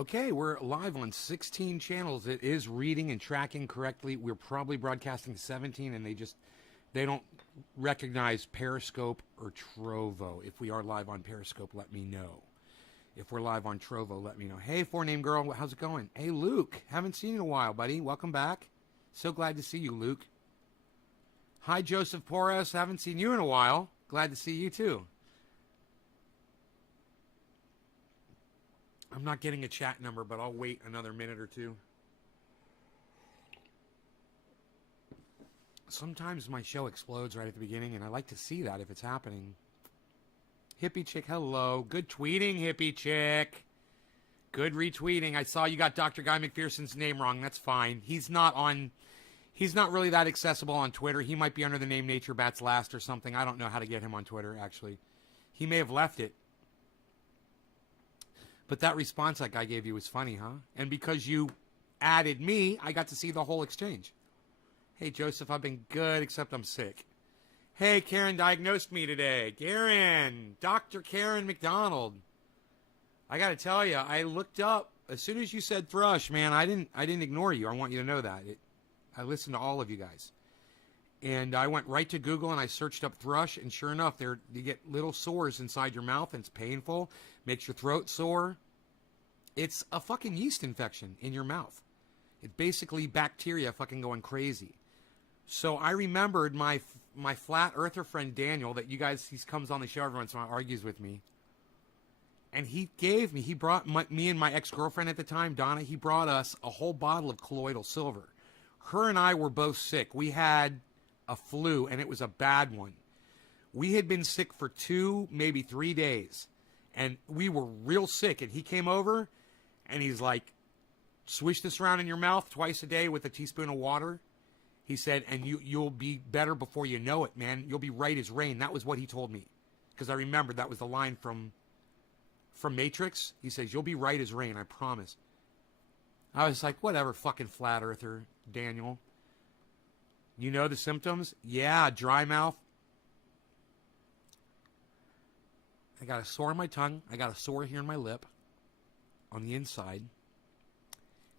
Okay, we're live on 16 channels. It is reading and tracking correctly. We're probably broadcasting 17, and they don't recognize Periscope or Trovo. If we are live on Periscope, let me know. If we're live on Trovo, let me know. Hey, four-name girl, how's it going? Hey, Luke, haven't seen you in a while, buddy. Welcome back. So glad to see you, Luke. Hi, Joseph Porras. Haven't seen you in a while. Glad to see you, too. I'm not getting a chat number, but I'll wait another minute or two. Sometimes my show explodes right at the beginning, and I like to see that if it's happening. Hippie Chick, hello. Good tweeting, Hippie Chick. Good retweeting. I saw you got Dr. Guy McPherson's name wrong. That's fine. He's not really that accessible on Twitter. He might be under the name Nature Bats Last or something. I don't know how to get him on Twitter, actually. He may have left it. But that response that guy gave you was funny, huh? And because you added me, I got to see the whole exchange. Hey, Joseph, I've been good, except I'm sick. Hey, Karen diagnosed me today. Karen, Dr. Karen McDonald. I got to tell you, I looked up, as soon as you said thrush, man, I didn't ignore you. I want you to know that. I listened to all of you guys. And I went right to Google and I searched up thrush, and sure enough, you get little sores inside your mouth, and it's painful, makes your throat sore. It's a fucking yeast infection in your mouth. It's basically bacteria fucking going crazy. So I remembered my flat earther friend Daniel, that you guys, he comes on the show every once in a while, argues with me. And he brought me and my ex-girlfriend at the time, Donna, he brought us a whole bottle of colloidal silver. Her and I were both sick. We had a flu, and it was a bad one. We had been sick for 2, maybe 3 days, and we were real sick. And he came over, and he's like, swish this around in your mouth twice a day with a teaspoon of water. He said, and you'll be better before you know it, man. You'll be right as rain. That was what he told me, because I remembered that was the line from Matrix. He says, you'll be right as rain, I promise. I was like, whatever, fucking flat earther, Daniel. You know the symptoms? Yeah, dry mouth. I got a sore on my tongue. I got a sore here in my lip on the inside.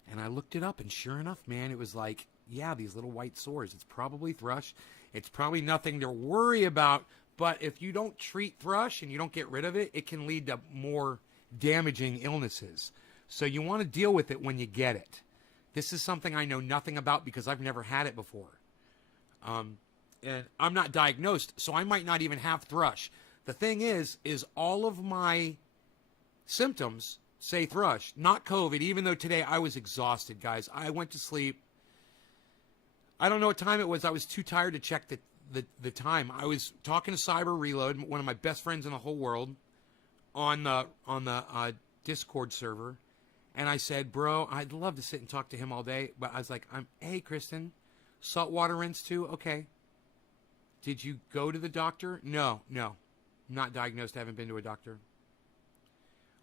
And I looked it up, and sure enough, man, it was like, yeah, these little white sores. It's probably thrush. It's probably nothing to worry about. But if you don't treat thrush and you don't get rid of it, it can lead to more damaging illnesses. So you want to deal with it when you get it. This is something I know nothing about because I've never had it before. And I'm not diagnosed, so I might not even have thrush. The thing is all of my symptoms say thrush, not COVID, even though today I was exhausted, guys. I went to sleep. I don't know what time it was. I was too tired to check the time. I was talking to Cyber Reload, one of my best friends in the whole world, on the Discord server. And I said, bro, I'd love to sit and talk to him all day. But I was like, hey, Kristen, saltwater rinse too? Okay. Did you go to the doctor? No. Not diagnosed. I haven't been to a doctor.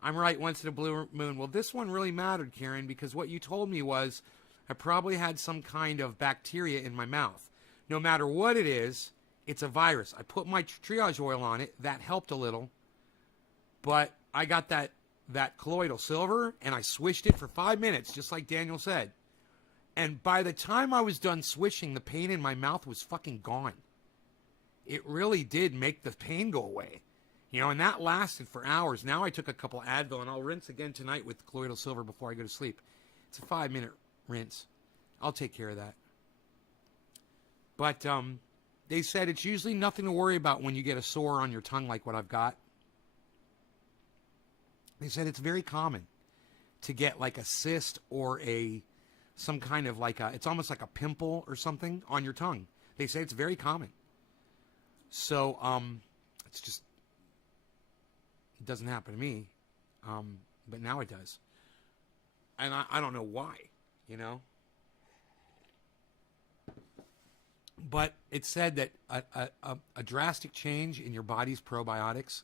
I'm right, once in a blue moon. Well, this one really mattered, Karen, because what you told me was I probably had some kind of bacteria in my mouth. No matter what it is, it's a virus. I put my triage oil on it. That helped a little. But I got that colloidal silver, and I swished it for 5 minutes, just like Daniel said. And by the time I was done swishing, the pain in my mouth was fucking gone. It really did make the pain go away. You know, and that lasted for hours. Now I took a couple Advil, and I'll rinse again tonight with colloidal silver before I go to sleep. It's a 5-minute rinse. I'll take care of that. But they said it's usually nothing to worry about when you get a sore on your tongue like what I've got. They said it's very common to get like a cyst or some kind of it's almost like a pimple or something on your tongue. They say it's very common. So it's just, it doesn't happen to me, but now it does. And I don't know why, you know. But it said that a drastic change in your body's probiotics,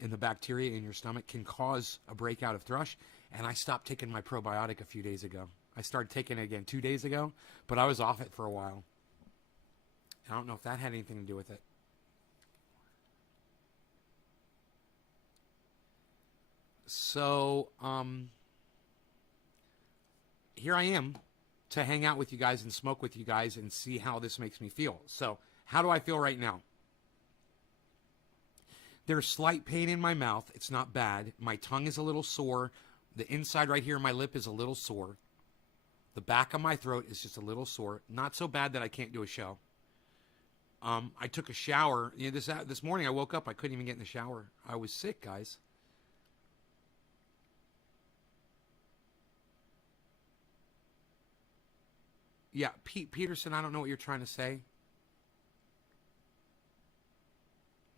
in the bacteria in your stomach, can cause a breakout of thrush. And I stopped taking my probiotic a few days ago. I started taking it again 2 days ago, but I was off it for a while. I don't know if that had anything to do with it. So, here I am to hang out with you guys and smoke with you guys and see how this makes me feel. So, how do I feel right now? There's slight pain in my mouth. It's not bad. My tongue is a little sore. The inside right here, my lip is a little sore. The back of my throat is just a little sore. Not so bad that I can't do a show. I took a shower. You know, this morning I woke up. I couldn't even get in the shower. I was sick, guys. Yeah, Peterson, I don't know what you're trying to say.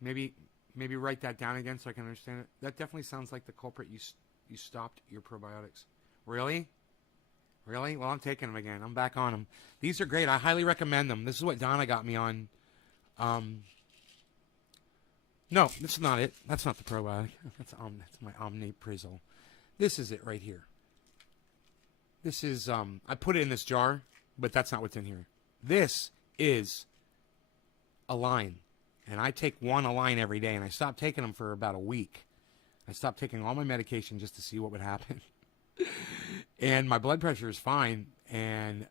Maybe write that down again so I can understand it. That definitely sounds like the culprit. You stopped your probiotics. Really? Really? Well, I'm taking them again. I'm back on them. These are great. I highly recommend them. This is what Donna got me on. No, this is not it. That's not the probiotic. That's my Omniprazole. This is it right here. This is, I put it in this jar, but that's not what's in here. This is Align. And I take one Align every day, and I stopped taking them for about a week. I stopped taking all my medication just to see what would happen. And my blood pressure is fine, and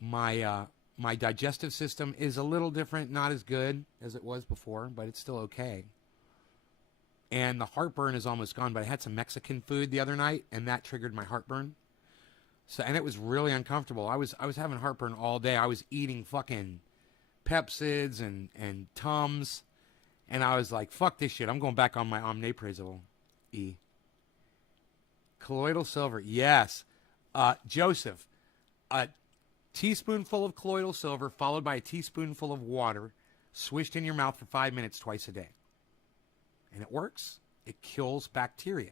my digestive system is a little different, not as good as it was before, but it's still okay. And the heartburn is almost gone, but I had some Mexican food the other night, and that triggered my heartburn. So, and it was really uncomfortable. I was having heartburn all day. I was eating fucking Pepsids and Tums, and I was like, fuck this shit. I'm going back on my Omniprazole E. Colloidal silver, yes. Joseph, a teaspoonful of colloidal silver followed by a teaspoonful of water swished in your mouth for 5 minutes twice a day. And it works. It kills bacteria.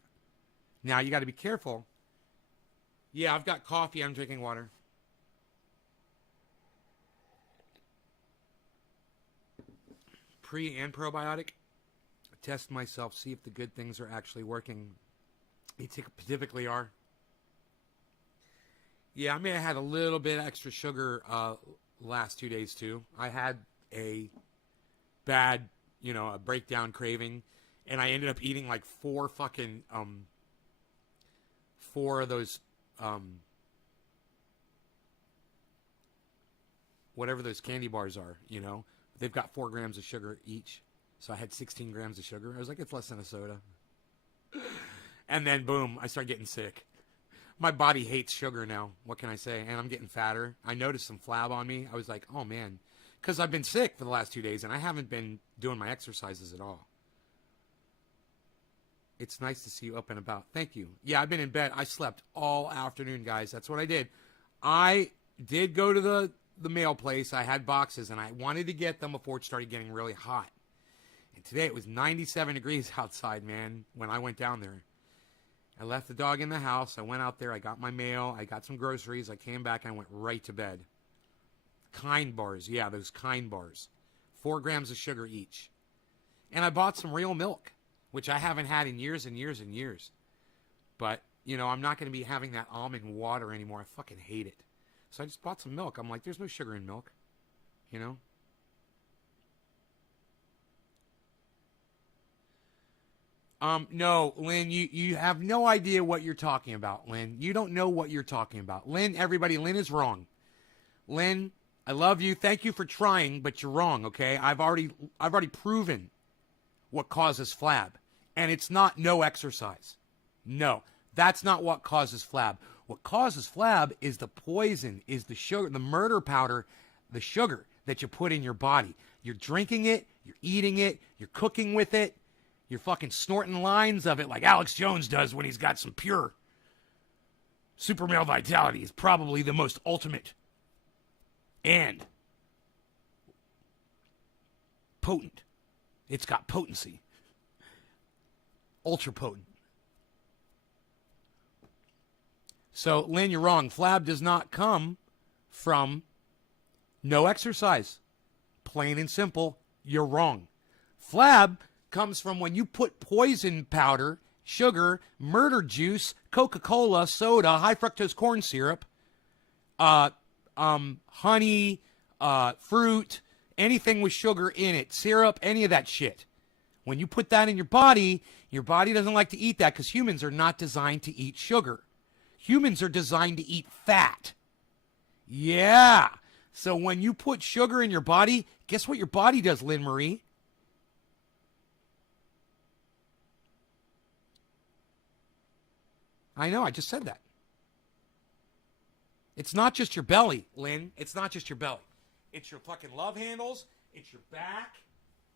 Now, you got to be careful. Yeah, I've got coffee. I'm drinking water. Pre and probiotic. Test myself. See if the good things are actually working. They typically are. Yeah, I mean, I had a little bit extra sugar last 2 days, too. I had a bad, a breakdown craving. And I ended up eating like four of those, whatever those candy bars are, They've got 4 grams of sugar each. So I had 16 grams of sugar. I was like, it's less than a soda. And then, boom, I started getting sick. My body hates sugar now. What can I say? And I'm getting fatter. I noticed some flab on me. I was like, oh, man. Because I've been sick for the last 2 days, and I haven't been doing my exercises at all. It's nice to see you up and about. Thank you. Yeah, I've been in bed. I slept all afternoon, guys. That's what I did. I did go to the mail place. I had boxes, and I wanted to get them before it started getting really hot. And today it was 97 degrees outside, man, when I went down there. I left the dog in the house. I went out there. I got my mail. I got some groceries. I came back, and I went right to bed. Kind bars. Yeah, those Kind bars. 4 grams of sugar each. And I bought some real milk, which I haven't had in years and years and years. But, I'm not going to be having that almond water anymore. I fucking hate it. So I just bought some milk. I'm like, there's no sugar in milk, No, Lynn, you have no idea what you're talking about, Lynn. You don't know what you're talking about. Lynn, everybody, Lynn is wrong. Lynn, I love you. Thank you for trying, but you're wrong, okay? I've already proven what causes flab. And it's not no exercise. No, that's not what causes flab. What causes flab is the poison, is the sugar, the murder powder, the sugar that you put in your body. You're drinking it, you're eating it, you're cooking with it, you're fucking snorting lines of it like Alex Jones does when he's got some pure super male vitality. Is probably the most ultimate and potent. It's got potency. Ultra potent. So, Lynn, you're wrong. Flab does not come from no exercise. Plain and simple, you're wrong. Flab comes from when you put poison powder, sugar, murder juice, Coca-Cola, soda, high fructose corn syrup, honey, fruit, anything with sugar in it, syrup, any of that shit. When you put that in your body Your body doesn't like to eat that because humans are not designed to eat sugar. Humans are designed to eat fat. Yeah. So when you put sugar in your body, guess what your body does, Lynn Marie? I know, I just said that. It's not just your belly, Lynn. It's not just your belly. It's your fucking love handles. It's your back.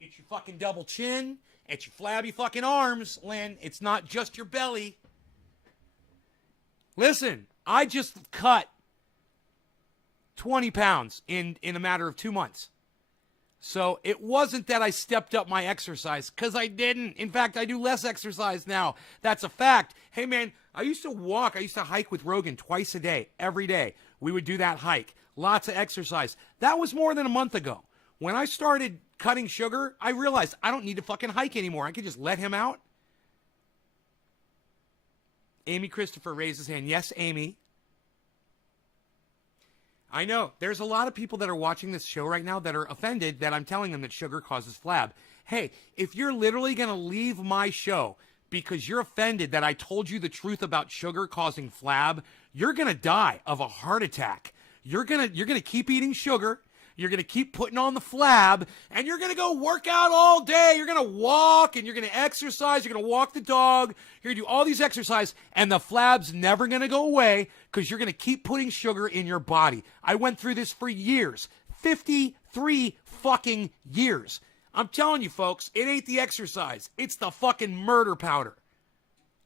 It's your fucking double chin. It's your flabby fucking arms, Lynn. It's not just your belly. Listen, I just cut 20 pounds in a matter of 2 months. So it wasn't that I stepped up my exercise, because I didn't. In fact, I do less exercise now. That's a fact. Hey, man, I used to hike with Rogan twice a day, every day. We would do that hike. Lots of exercise. That was more than a month ago. When I started cutting sugar, I realized I don't need to fucking hike anymore. I could just let him out. Amy Christopher raised his hand. Yes, Amy. I know. There's a lot of people that are watching this show right now that are offended that I'm telling them that sugar causes flab. Hey, if you're literally going to leave my show because you're offended that I told you the truth about sugar causing flab, you're going to die of a heart attack. You're going to keep eating sugar. You're going to keep putting on the flab, and you're going to go work out all day. You're going to walk, and you're going to exercise. You're going to walk the dog. You're going to do all these exercise, and the flab's never going to go away because you're going to keep putting sugar in your body. I went through this for years, 53 fucking years. I'm telling you, folks, it ain't the exercise. It's the fucking murder powder.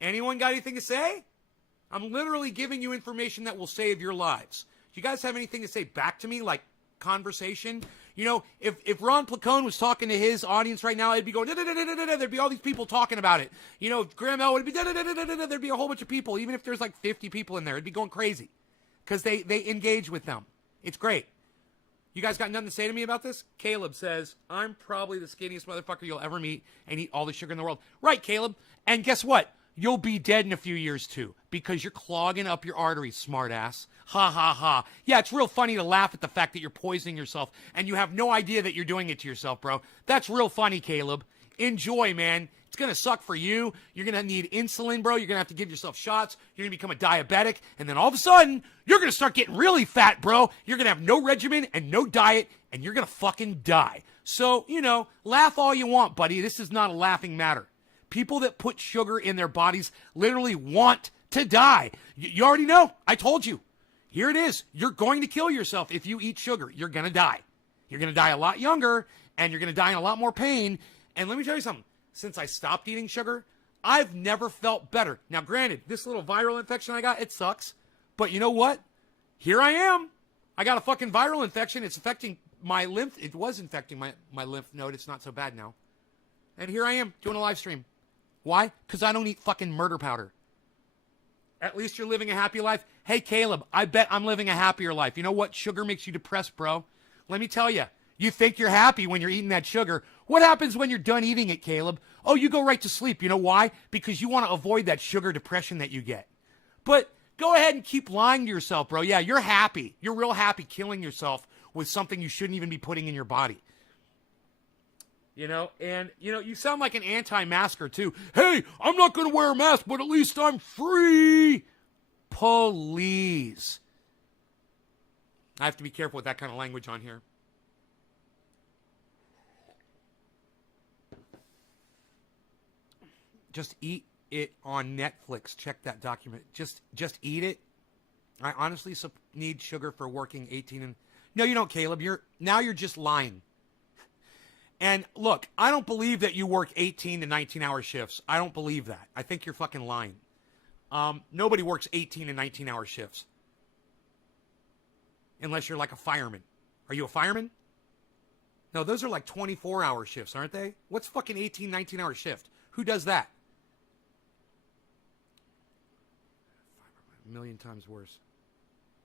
Anyone got anything to say? I'm literally giving you information that will save your lives. Do you guys have anything to say back to me, like conversation? You know, if Ron Placone was talking to his audience right now, it'd be going, there'd be all these people talking about it. You know, if Graham Elwood would be, there'd be a whole bunch of people, even if there's like 50 people in there, it'd be going crazy because they engage with them. It's great. You guys got nothing to say to me about this? Caleb says, I'm probably the skinniest motherfucker you'll ever meet and eat all the sugar in the world. Right, Caleb. And guess what? You'll be dead in a few years, too, because you're clogging up your arteries, smartass. Ha, ha, ha. Yeah, it's real funny to laugh at the fact that you're poisoning yourself, and you have no idea that you're doing it to yourself, bro. That's real funny, Caleb. Enjoy, man. It's going to suck for you. You're going to need insulin, bro. You're going to have to give yourself shots. You're going to become a diabetic, and then all of a sudden, you're going to start getting really fat, bro. You're going to have no regimen and no diet, and you're going to fucking die. So, you know, laugh all you want, buddy. This is not a laughing matter. People that put sugar in their bodies literally want to die. You already know. I told you. Here it is. You're going to kill yourself if you eat sugar. You're going to die. You're going to die a lot younger, and you're going to die in a lot more pain. And let me tell you something. Since I stopped eating sugar, I've never felt better. Now, granted, this little viral infection I got, it sucks. But you know what? Here I am. I got a fucking viral infection. It's affecting my lymph. It was infecting my lymph node. It's not so bad now. And here I am doing a live stream. Why? Because I don't eat fucking murder powder. At least you're living a happy life. Hey, Caleb, I bet I'm living a happier life. You know what? Sugar makes you depressed, bro. Let me tell you. You think you're happy when you're eating that sugar. What happens when you're done eating it, Caleb? Oh, you go right to sleep. You know why? Because you want to avoid that sugar depression that you get. But go ahead and keep lying to yourself, bro. Yeah, you're happy. You're real happy killing yourself with something you shouldn't even be putting in your body. You know, and, you know, you sound like an anti-masker, too. Hey, I'm not going to wear a mask, but at least I'm free. Please. I have to be careful with that kind of language on here. Just eat it on Netflix. Check that document. Just eat it. I honestly need sugar for working 18 and... No, you don't, Caleb. You're just lying. And look, I don't believe that you work 18 to 19-hour shifts. I don't believe that. I think you're fucking lying. Nobody works 18 and 19-hour shifts. Unless you're like a fireman. Are you a fireman? No, those are like 24-hour shifts, aren't they? What's fucking 18, 19-hour shift? Who does that? A million times worse.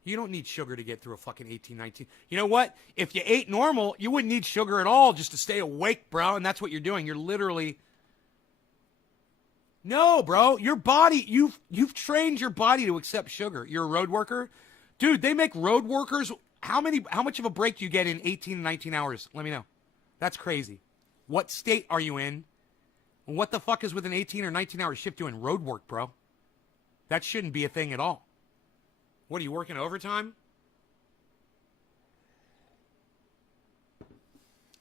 You don't need sugar to get through a fucking 18, 19. You know what? If you ate normal, you wouldn't need sugar at all just to stay awake, bro. And that's what you're doing. You're literally... No, bro. Your body, you've trained your body to accept sugar. You're a road worker. Dude, they make road workers... How much of a break do you get in 18 and 19 hours? Let me know. That's crazy. What state are you in? What the fuck is with an 18 or 19-hour shift doing road work, bro? That shouldn't be a thing at all. What, are you working overtime?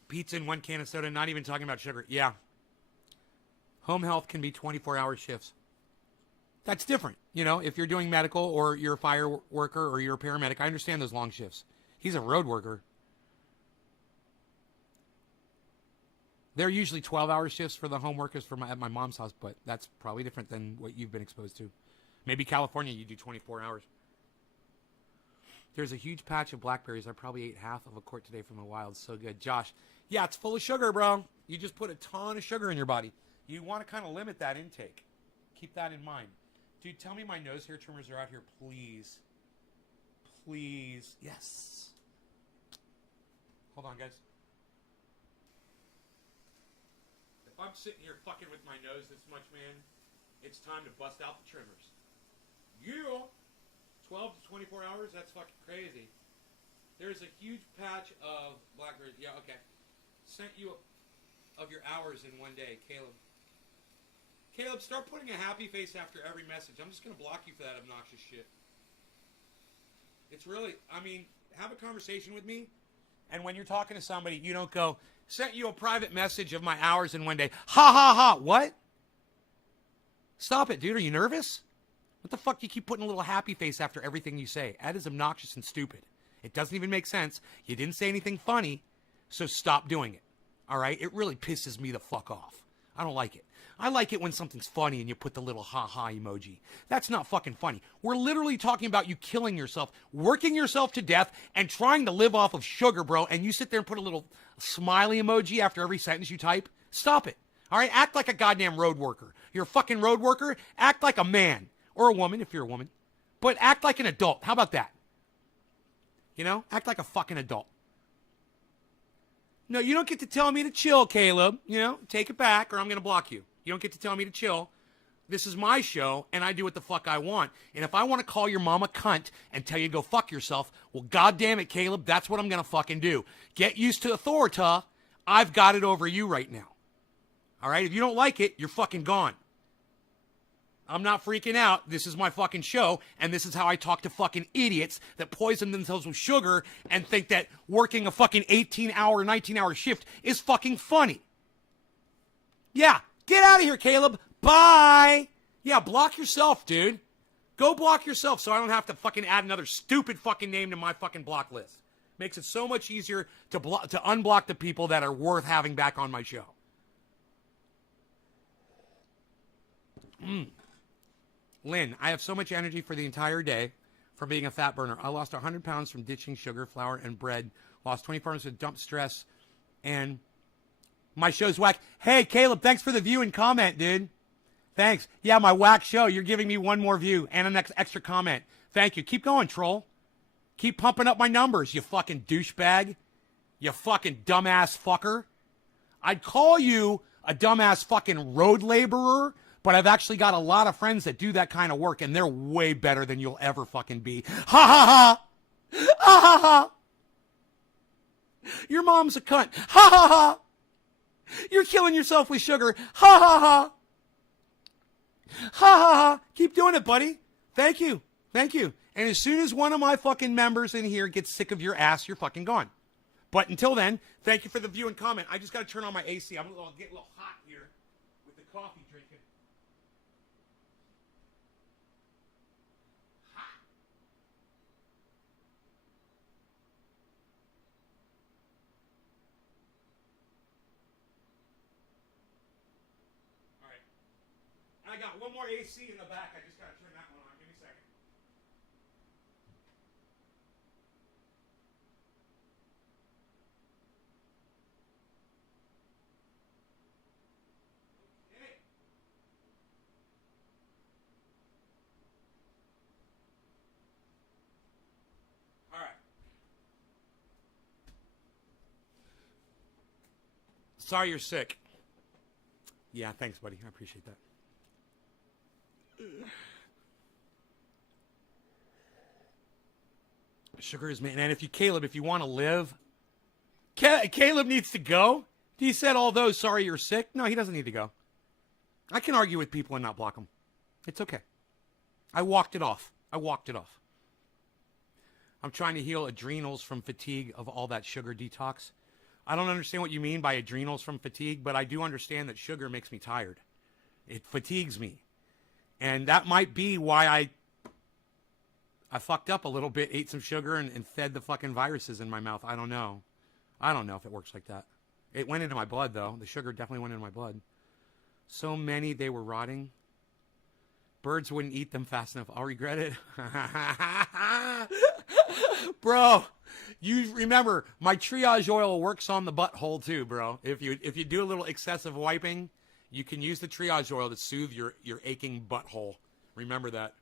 Pizza and 1 can of soda, not even talking about sugar. Yeah. Home health can be 24-hour shifts. That's different. You know, if you're doing medical or you're a fire worker or you're a paramedic, I understand those long shifts. He's a road worker. They're usually 12-hour shifts for the home workers at my mom's house, but that's probably different than what you've been exposed to. Maybe California, you do 24 hours. There's a huge patch of blackberries. I probably ate half of a quart today from the wild. So good. Josh, yeah, it's full of sugar, bro. You just put a ton of sugar in your body. You want to kind of limit that intake. Keep that in mind. Dude, tell me my nose hair trimmers are out here, please. Please. Yes. Hold on, guys. If I'm sitting here fucking with my nose this much, man, it's time to bust out the trimmers. Yeah. 12 to 24 hours? That's fucking crazy. There's a huge patch of blackberries. Yeah, okay. Sent you of your hours in one day, Caleb. Caleb, start putting a happy face after every message. I'm just going to block you for that obnoxious shit. It's really, I mean, have a conversation with me. And when you're talking to somebody, you don't go, sent you a private message of my hours in one day. Ha, ha, ha. What? Stop it, dude. Are you nervous? What the fuck do you keep putting a little happy face after everything you say? That is obnoxious and stupid. It doesn't even make sense. You didn't say anything funny, so stop doing it. All right? It really pisses me the fuck off. I don't like it. I like it when something's funny and you put the little ha-ha emoji. That's not fucking funny. We're literally talking about you killing yourself, working yourself to death, and trying to live off of sugar, bro, and you sit there and put a little smiley emoji after every sentence you type? Stop it. All right? Act like a goddamn road worker. You're a fucking road worker. Act like a man. Or a woman, if you're a woman. But act like an adult. How about that? You know? Act like a fucking adult. No, you don't get to tell me to chill, Caleb. You know? Take it back or I'm going to block you. You don't get to tell me to chill. This is my show, and I do what the fuck I want. And if I want to call your mom a cunt and tell you to go fuck yourself, well, goddamn it, Caleb, that's what I'm going to fucking do. Get used to authority. I've got it over you right now. All right? If you don't like it, you're fucking gone. I'm not freaking out. This is my fucking show, and this is how I talk to fucking idiots that poison themselves with sugar and think that working a fucking 18-hour, 19-hour shift is fucking funny. Yeah, get out of here, Caleb. Bye. Yeah, block yourself, dude. Go block yourself so I don't have to fucking add another stupid fucking name to my fucking block list. Makes it so much easier to unblock the people that are worth having back on my show. Lynn, I have so much energy for the entire day from being a fat burner. I lost 100 pounds from ditching sugar, flour, and bread. Lost 24 hours of dump stress. And my show's whack. Hey, Caleb, thanks for the view and comment, dude. Thanks. Yeah, my whack show. You're giving me one more view and an extra comment. Thank you. Keep going, troll. Keep pumping up my numbers, you fucking douchebag. You fucking dumbass fucker. I'd call you a dumbass fucking road laborer, but I've actually got a lot of friends that do that kind of work, and they're way better than you'll ever fucking be. Ha ha ha! Ha ha ha! Your mom's a cunt. Ha ha ha! You're killing yourself with sugar. Ha ha ha! Ha ha ha! Keep doing it, buddy. Thank you. Thank you. And as soon as one of my fucking members in here gets sick of your ass, you're fucking gone. But until then, thank you for the view and comment. I just got to turn on my AC. I'm going to get a little hot here with the coffee drinking. I got one more AC in the back. I just got to turn that one on. Give me a second. Okay. All right. Sorry you're sick. Yeah, thanks, buddy. I appreciate that. Sugar is man. And if you want to live, Caleb needs to go. He said all those. Sorry you're sick. No, he doesn't need to go. I can argue with people and not block them. It's okay. I walked it off. I'm trying to heal adrenals from fatigue of all that sugar detox. I don't understand what you mean by adrenals from fatigue, but I do understand that sugar makes me tired. It fatigues me. And that might be why I fucked up a little bit, ate some sugar, and fed the fucking viruses in my mouth. I don't know. I don't know if it works like that. It went into my blood, though. The sugar definitely went into my blood. So many, they were rotting. Birds wouldn't eat them fast enough. I'll regret it. Bro, you remember, my triage oil works on the butthole too, bro. If you do a little excessive wiping, you can use the triage oil to soothe your aching butthole. Remember that.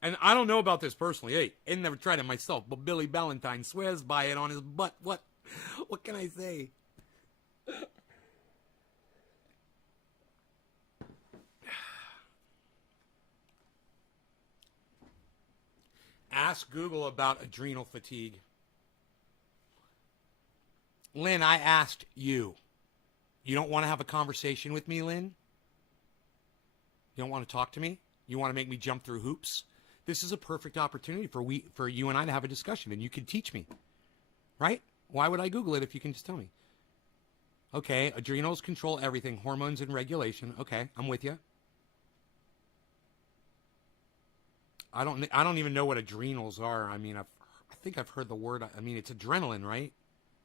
And I don't know about this personally. Hey, I never tried it myself, but Billy Ballantyne swears by it on his butt. What can I say? Ask Google about adrenal fatigue. Lynn, I asked you. You don't want to have a conversation with me, Lynn? You don't want to talk to me? You want to make me jump through hoops? This is a perfect opportunity for you and I to have a discussion, and you can teach me. Right? Why would I Google it if you can just tell me? Okay, adrenals control everything. Hormones and regulation. Okay, I'm with you. I don't even know what adrenals are. I mean, I think I've heard the word. I mean, it's adrenaline, right?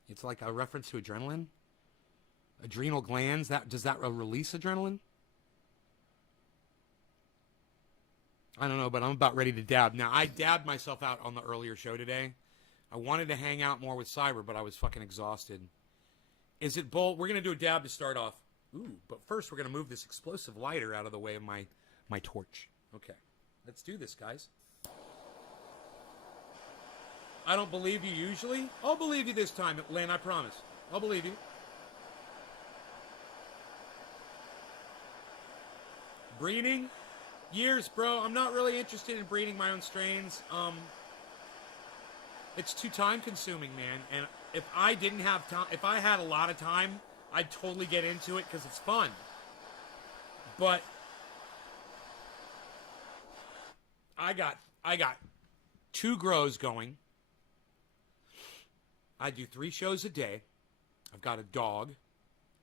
It's like a reference to adrenaline. Adrenal glands. Does that release adrenaline? I don't know, but I'm about ready to dab. Now, I dabbed myself out on the earlier show today. I wanted to hang out more with Cyber, but I was fucking exhausted. Is it bold? We're going to do a dab to start off. Ooh, but first we're going to move this explosive lighter out of the way of my torch. Okay. Let's do this, guys. I don't believe you usually. I'll believe you this time, Lynn, I promise. I'll believe you. Breeding? Years, bro. I'm not really interested in breeding my own strains. It's too time consuming, man. And if I didn't have time, if I had a lot of time, I'd totally get into it because it's fun. But I got 2 grows going. I do 3 shows a day. I've got a dog.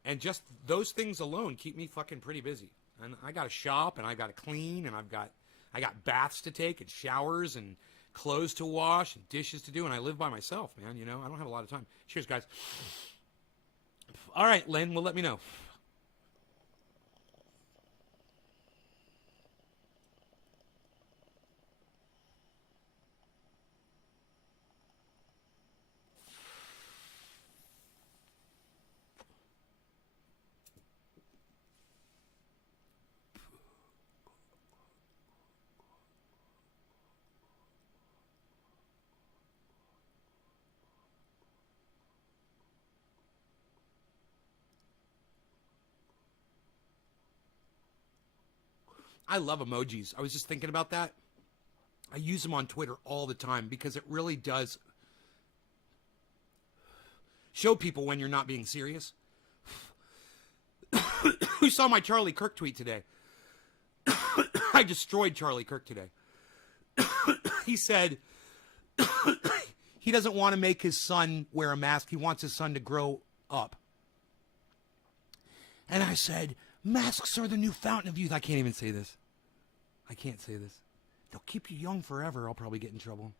And just those things alone keep me fucking pretty busy. And I got to shop, and I got to clean, and I got baths to take, and showers, and clothes to wash, and dishes to do, and I live by myself, man, you know? I don't have a lot of time. Cheers, guys. All right, Lynn, well, let me know. I love emojis. I was just thinking about that. I use them on Twitter all the time because it really does show people when you're not being serious. Who saw my Charlie Kirk tweet today? I destroyed Charlie Kirk today. He said he doesn't want to make his son wear a mask. He wants his son to grow up. And I said, masks are the new fountain of youth. I can't even say this. I can't say this. They'll keep you young forever. I'll probably get in trouble.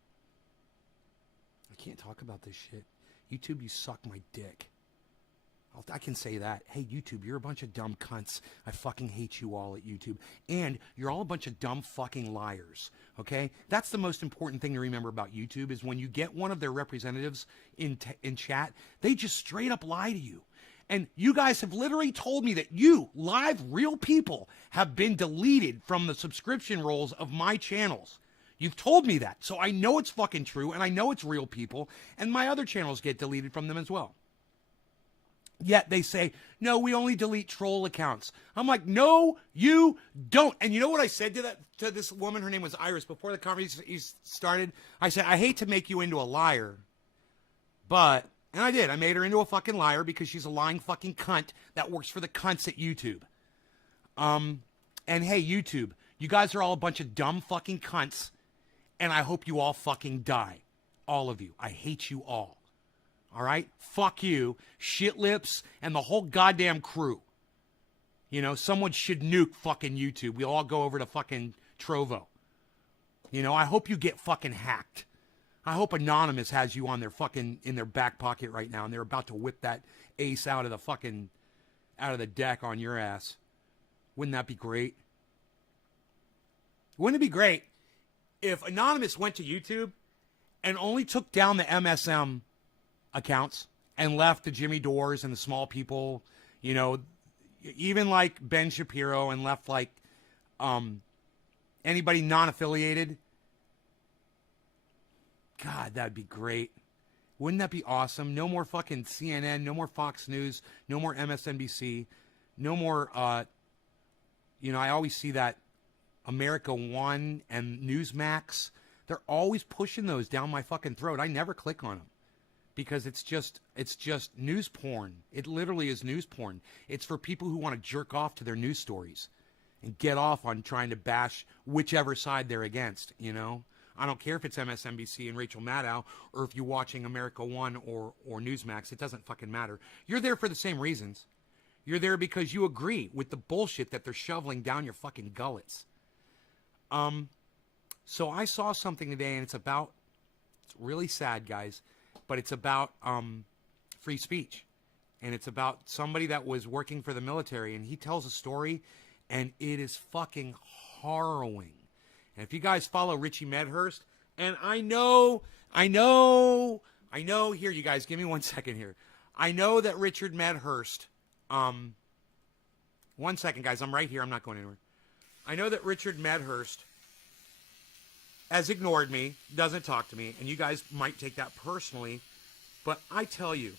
I can't talk about this shit. YouTube, you suck my dick. I can say that. Hey, YouTube, you're a bunch of dumb cunts. I fucking hate you all at YouTube. And you're all a bunch of dumb fucking liars. Okay? That's the most important thing to remember about YouTube is when you get one of their representatives in chat, they just straight up lie to you. And you guys have literally told me that you, live, real people, have been deleted from the subscription rolls of my channels. You've told me that. So I know it's fucking true, and I know it's real people, and my other channels get deleted from them as well. Yet they say, no, we only delete troll accounts. I'm like, no, you don't. And you know what I said to this woman? Her name was Iris. Before the conversation started, I said, I hate to make you into a liar, but... And I did. I made her into a fucking liar because she's a lying fucking cunt that works for the cunts at YouTube. And hey, YouTube, you guys are all a bunch of dumb fucking cunts, and I hope you all fucking die. All of you. I hate you all. All right? Fuck you, Shit Lips, and the whole goddamn crew. You know, someone should nuke fucking YouTube. We'll all go over to fucking Trovo. You know, I hope you get fucking hacked. I hope Anonymous has you on their fucking, in their back pocket right now, and they're about to whip that ace out of the deck on your ass. Wouldn't that be great? Wouldn't it be great if Anonymous went to YouTube and only took down the MSM accounts and left the Jimmy Dores and the small people, you know, even like Ben Shapiro, and left like anybody non-affiliated? God, that'd be great. Wouldn't that be awesome? No more fucking CNN, no more Fox News, no more MSNBC, no more, you know, I always see that America One and Newsmax. They're always pushing those down my fucking throat. I never click on them because it's just news porn. It literally is news porn. It's for people who want to jerk off to their news stories and get off on trying to bash whichever side they're against, you know? I don't care if it's MSNBC and Rachel Maddow, or if you're watching America One or Newsmax. It doesn't fucking matter. You're there for the same reasons. You're there because you agree with the bullshit that they're shoveling down your fucking gullets. So I saw something today, and it's really sad, guys, but it's about free speech. And it's about somebody that was working for the military, and he tells a story, and it is fucking harrowing. And if you guys follow Richie Medhurst, and I know, here, you guys, give me 1 second here. I know that Richard Medhurst, 1 second, guys, I'm right here, I'm not going anywhere. I know that Richard Medhurst has ignored me, doesn't talk to me, and you guys might take that personally, but I tell you,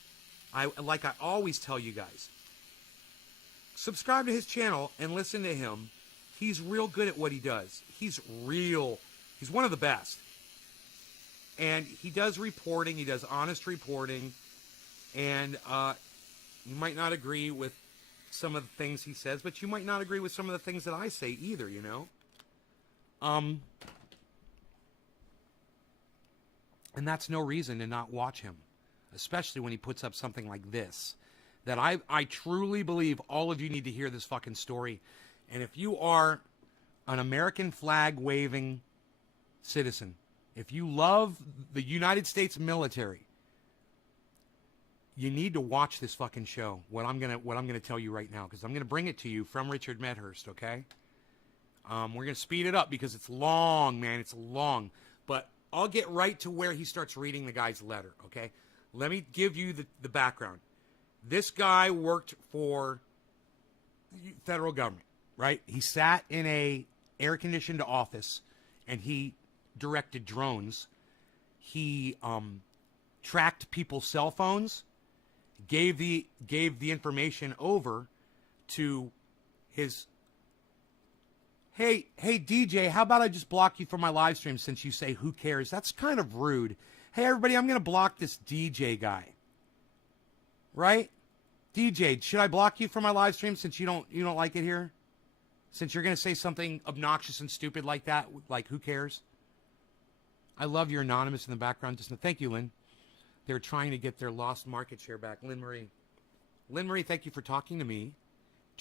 like I always tell you guys, subscribe to his channel and listen to him. He's real good at what he does. He's one of the best. And he does reporting, he does honest reporting, and you might not agree with some of the things he says, but you might not agree with some of the things that I say either, you know? And that's no reason to not watch him, especially when he puts up something like this, that I truly believe all of you need to hear this fucking story. And if you are an American flag waving citizen, if you love the United States military, you need to watch this fucking show. What I'm gonna tell you right now, because I'm gonna bring it to you from Richard Medhurst. Okay, we're gonna speed it up because it's long, man. It's long, but I'll get right to where he starts reading the guy's letter. Okay, let me give you the background. This guy worked for the federal government. Right? He sat in a air-conditioned office, and he directed drones. He tracked people's cell phones, gave the information over to his. Hey DJ, how about I just block you from my live stream since you say who cares? That's kind of rude. Hey everybody, I'm gonna block this DJ guy. Right? DJ, should I block you from my live stream since you don't like it here? Since you're going to say something obnoxious and stupid like that, like who cares? I love your anonymous in the background. Just thank you, Lynn. They're trying to get their lost market share back. Lynn Marie. Lynn Marie, thank you for talking to me.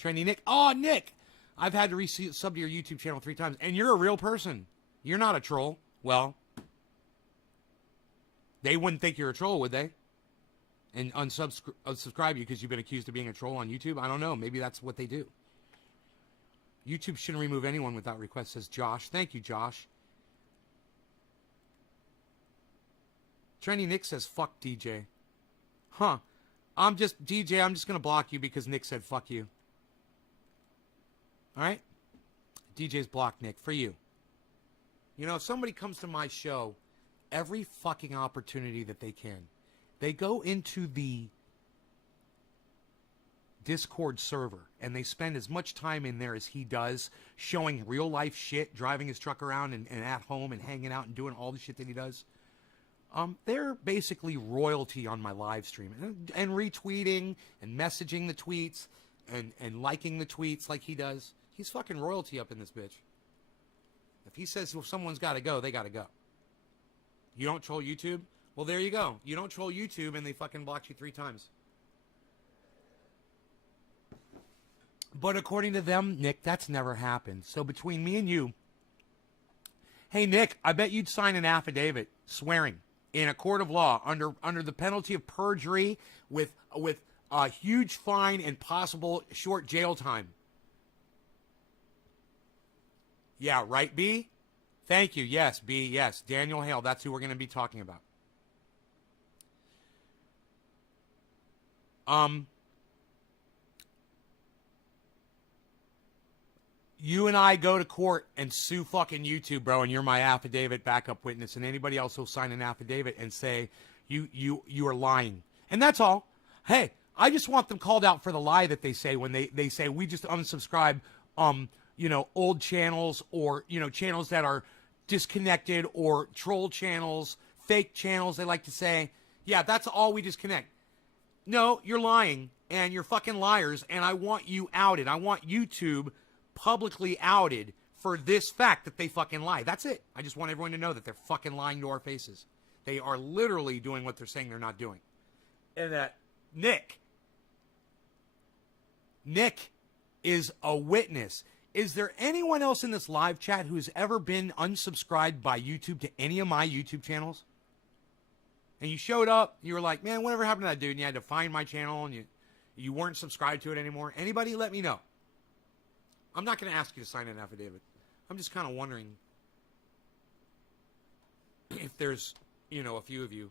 Trendy Nick. Oh, Nick, I've had to sub to your YouTube channel 3 times, and you're a real person. You're not a troll. Well, they wouldn't think you're a troll, would they? And unsubscribe you because you've been accused of being a troll on YouTube? I don't know. Maybe that's what they do. YouTube shouldn't remove anyone without request, says Josh. Thank you, Josh. Trendy Nick says, fuck DJ. Huh. DJ, I'm just going to block you because Nick said fuck you. All right? DJ's blocked, Nick, for you. You know, if somebody comes to my show, every fucking opportunity that they can, they go into the Discord server and they spend as much time in there as he does, showing real life shit, driving his truck around and at home and hanging out and doing all the shit that he does. They're basically royalty on my live stream, and retweeting and messaging the tweets and liking the tweets like he does. He's fucking royalty up in this bitch. If he says if someone's got to go, they got to go. You don't troll YouTube? Well, there you go. You don't troll YouTube and they fucking blocked you 3 times. But according to them, Nick, that's never happened. So between me and you, hey, Nick, I bet you'd sign an affidavit swearing in a court of law under the penalty of perjury with a huge fine and possible short jail time. Yeah, right, B? Thank you. Yes, B, yes. Daniel Hale, that's who we're going to be talking about. You and I go to court and sue fucking YouTube, bro, and you're my affidavit backup witness, and anybody else will sign an affidavit and say you are lying. And that's all. Hey, I just want them called out for the lie that they say when they say we just unsubscribe old channels or, channels that are disconnected or troll channels, fake channels, they like to say. Yeah, that's all we disconnect. No, you're lying, and you're fucking liars, and I want you outed. I want YouTube publicly outed for this fact that they fucking lie. That's it. I just want everyone to know that they're fucking lying to our faces. They are literally doing what they're saying they're not doing. And that Nick is a witness. Is there anyone else in this live chat who's ever been unsubscribed by YouTube to any of my YouTube channels? And you showed up, you were like, man, whatever happened to that dude? And you had to find my channel and you weren't subscribed to it anymore. Anybody, let me know. I'm not going to ask you to sign an affidavit. I'm just kind of wondering if there's, a few of you.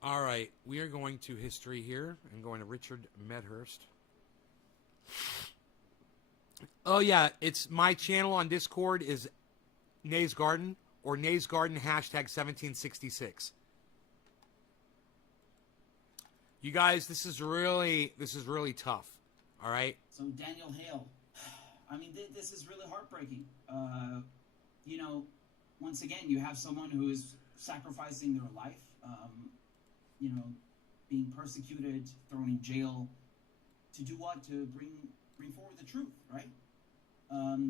All right, we are going to history here and going to Richard Medhurst. Oh, yeah, it's my channel on Discord is Nays Garden or Nays Garden #1766. You guys, this is really tough. All right. So Daniel Hale, I mean, this is really heartbreaking. Once again, you have someone who is sacrificing their life, being persecuted, thrown in jail, to do what? To bring forward the truth, right?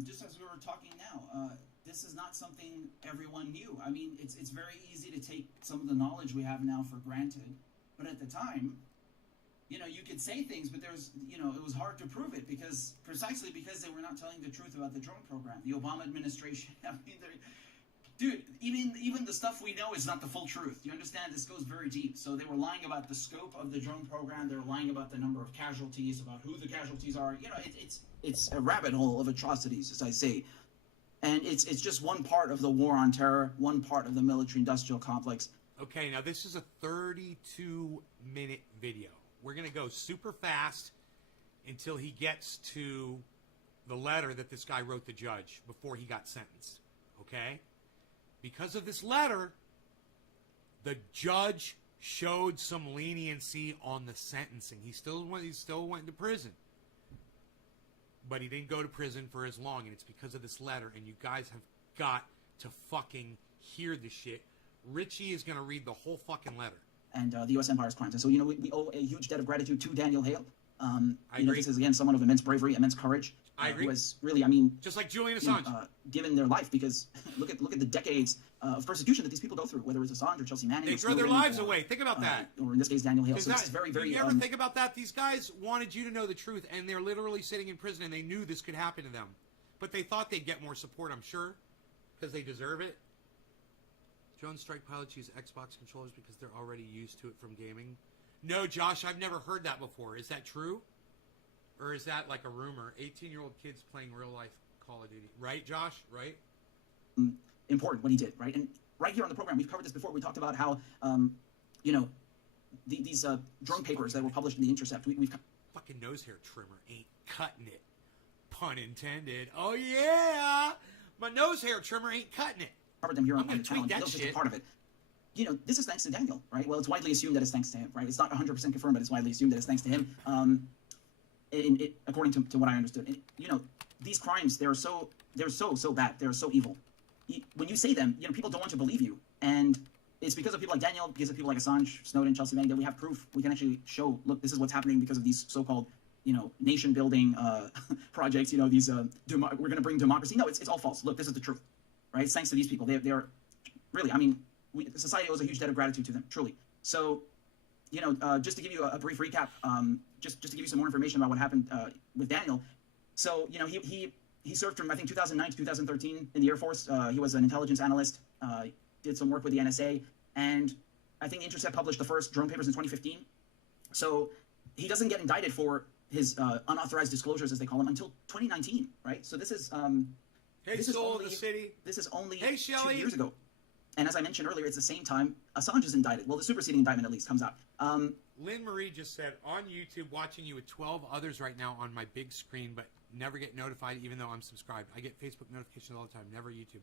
Just as we were talking now, this is not something everyone knew. I mean, it's very easy to take some of the knowledge we have now for granted. But at the time, you could say things, but it was hard to prove it precisely because they were not telling the truth about the drone program. The Obama administration, I mean, dude, even the stuff we know is not the full truth. You understand? This goes very deep. So they were lying about the scope of the drone program. They were lying about the number of casualties, about who the casualties are. It's a rabbit hole of atrocities, as I say. And it's just one part of the war on terror, one part of the military-industrial complex. Okay, now this is a 32-minute video. We're going to go super fast until he gets to the letter that this guy wrote the judge before he got sentenced. Okay? Because of this letter, the judge showed some leniency on the sentencing. He still went to prison. But he didn't go to prison for as long, and it's because of this letter. And you guys have got to fucking hear this shit. Richie is going to read the whole fucking letter. And the U.S. empire's crimes. And so, we owe a huge debt of gratitude to Daniel Hale. I agree. This is, again, someone of immense bravery, immense courage. I agree. Who has really, just like Julian Assange. Given their life, because look at the decades of persecution that these people go through, whether it's Assange or Chelsea Manning. They throw their lives away. Think about that. Or in this case, Daniel Hale. So this is very, very... You ever think about that? These guys wanted you to know the truth, and they're literally sitting in prison, and they knew this could happen to them. But they thought they'd get more support, I'm sure, because they deserve it. Drone strike pilots use Xbox controllers because they're already used to it from gaming. No, Josh, I've never heard that before. Is that true? Or is that like a rumor? 18-year-old kids playing real-life Call of Duty. Right, Josh? Right? Important what he did, right? And right here on the program, we've covered this before. We talked about how, these drone papers that were published in The Intercept. We've fucking nose hair trimmer ain't cutting it. Pun intended. Oh, yeah! My nose hair trimmer ain't cutting it. Covered them here on the channel. That was just shit. a part of it. This is thanks to Daniel, right? Well, it's widely assumed that it's thanks to him, right? It's not 100% confirmed, but it's widely assumed that it's thanks to him. According to what I understood, and, these crimes, they're so bad, they're so evil. When you say them, people don't want to believe you, and it's because of people like Daniel, because of people like Assange, Snowden, Chelsea Manning, that we have proof. We can actually show, look, this is what's happening because of these so-called, nation building projects. These we're going to bring democracy. No, it's all false. Look, this is the truth, right? It's thanks to these people. They're really, society owes a huge debt of gratitude to them, truly. So, just to give you a brief recap, just to give you some more information about what happened with Daniel. So, he served from, I think, 2009 to 2013 in the Air Force. He was an intelligence analyst, did some work with the NSA, and I think Intercept published the first drone papers in 2015. So he doesn't get indicted for his unauthorized disclosures, as they call them, until 2019, right? So this is Soul of the City. This is only Hey, 2 Shelley. years ago. And as I mentioned earlier, it's the same time Assange is indicted. Well, the superseding indictment at least comes out. Lynn Marie just said, on YouTube, watching you with 12 others right now on my big screen, but never get notified even though I'm subscribed. I get Facebook notifications all the time, never YouTube.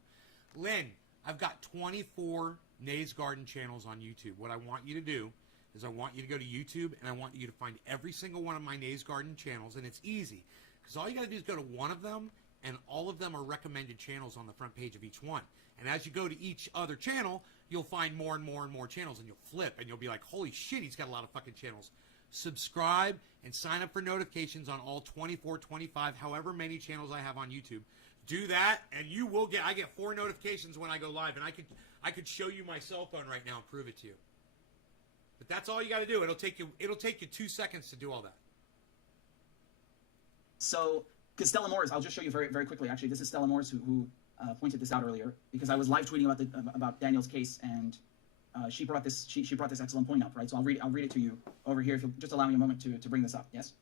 Lynn, I've got 24 Nays Garden channels on YouTube. What I want you to do is I want you to go to YouTube, and I want you to find every single one of my Nays Garden channels, and it's easy. Because all you got to do is go to one of them, and all of them are recommended channels on the front page of each one. And as you go to each other channel, you'll find more and more and more channels, and you'll flip, and you'll be like, holy shit, he's got a lot of fucking channels. Subscribe and sign up for notifications on all 24, 25, however many channels I have on YouTube. Do that, and you will I get 4 notifications when I go live, and I could show you my cell phone right now and prove it to you. But that's all you got to do. It'll take you 2 seconds to do all that. So, because Stella Morris, I'll just show you very, very quickly. Actually, this is Stella Morris who pointed this out earlier, because I was live tweeting about Daniel's case, and she brought this excellent point up, right? So I'll read it to you over here if you'll just allow me a moment to bring this up. Yes.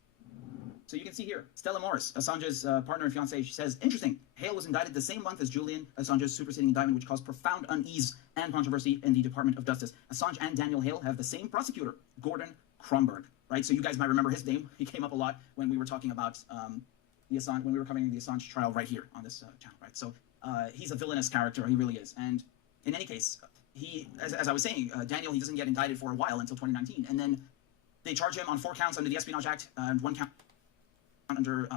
So you can see here, Stella Morris, Assange's partner and fiancée, she says, interesting, Hale was indicted the same month as Julian Assange's superseding indictment, which caused profound unease and controversy in the Department of Justice. Assange and Daniel Hale have the same prosecutor, Gordon Kromberg, right? So you guys might remember his name. He came up a lot when we were talking about when we were covering the Assange trial right here on this channel, right? So he's a villainous character, he really is. And in any case, he, as I was saying, Daniel, he doesn't get indicted for a while until 2019. And then they charge him on 4 counts under the Espionage Act and 1 count under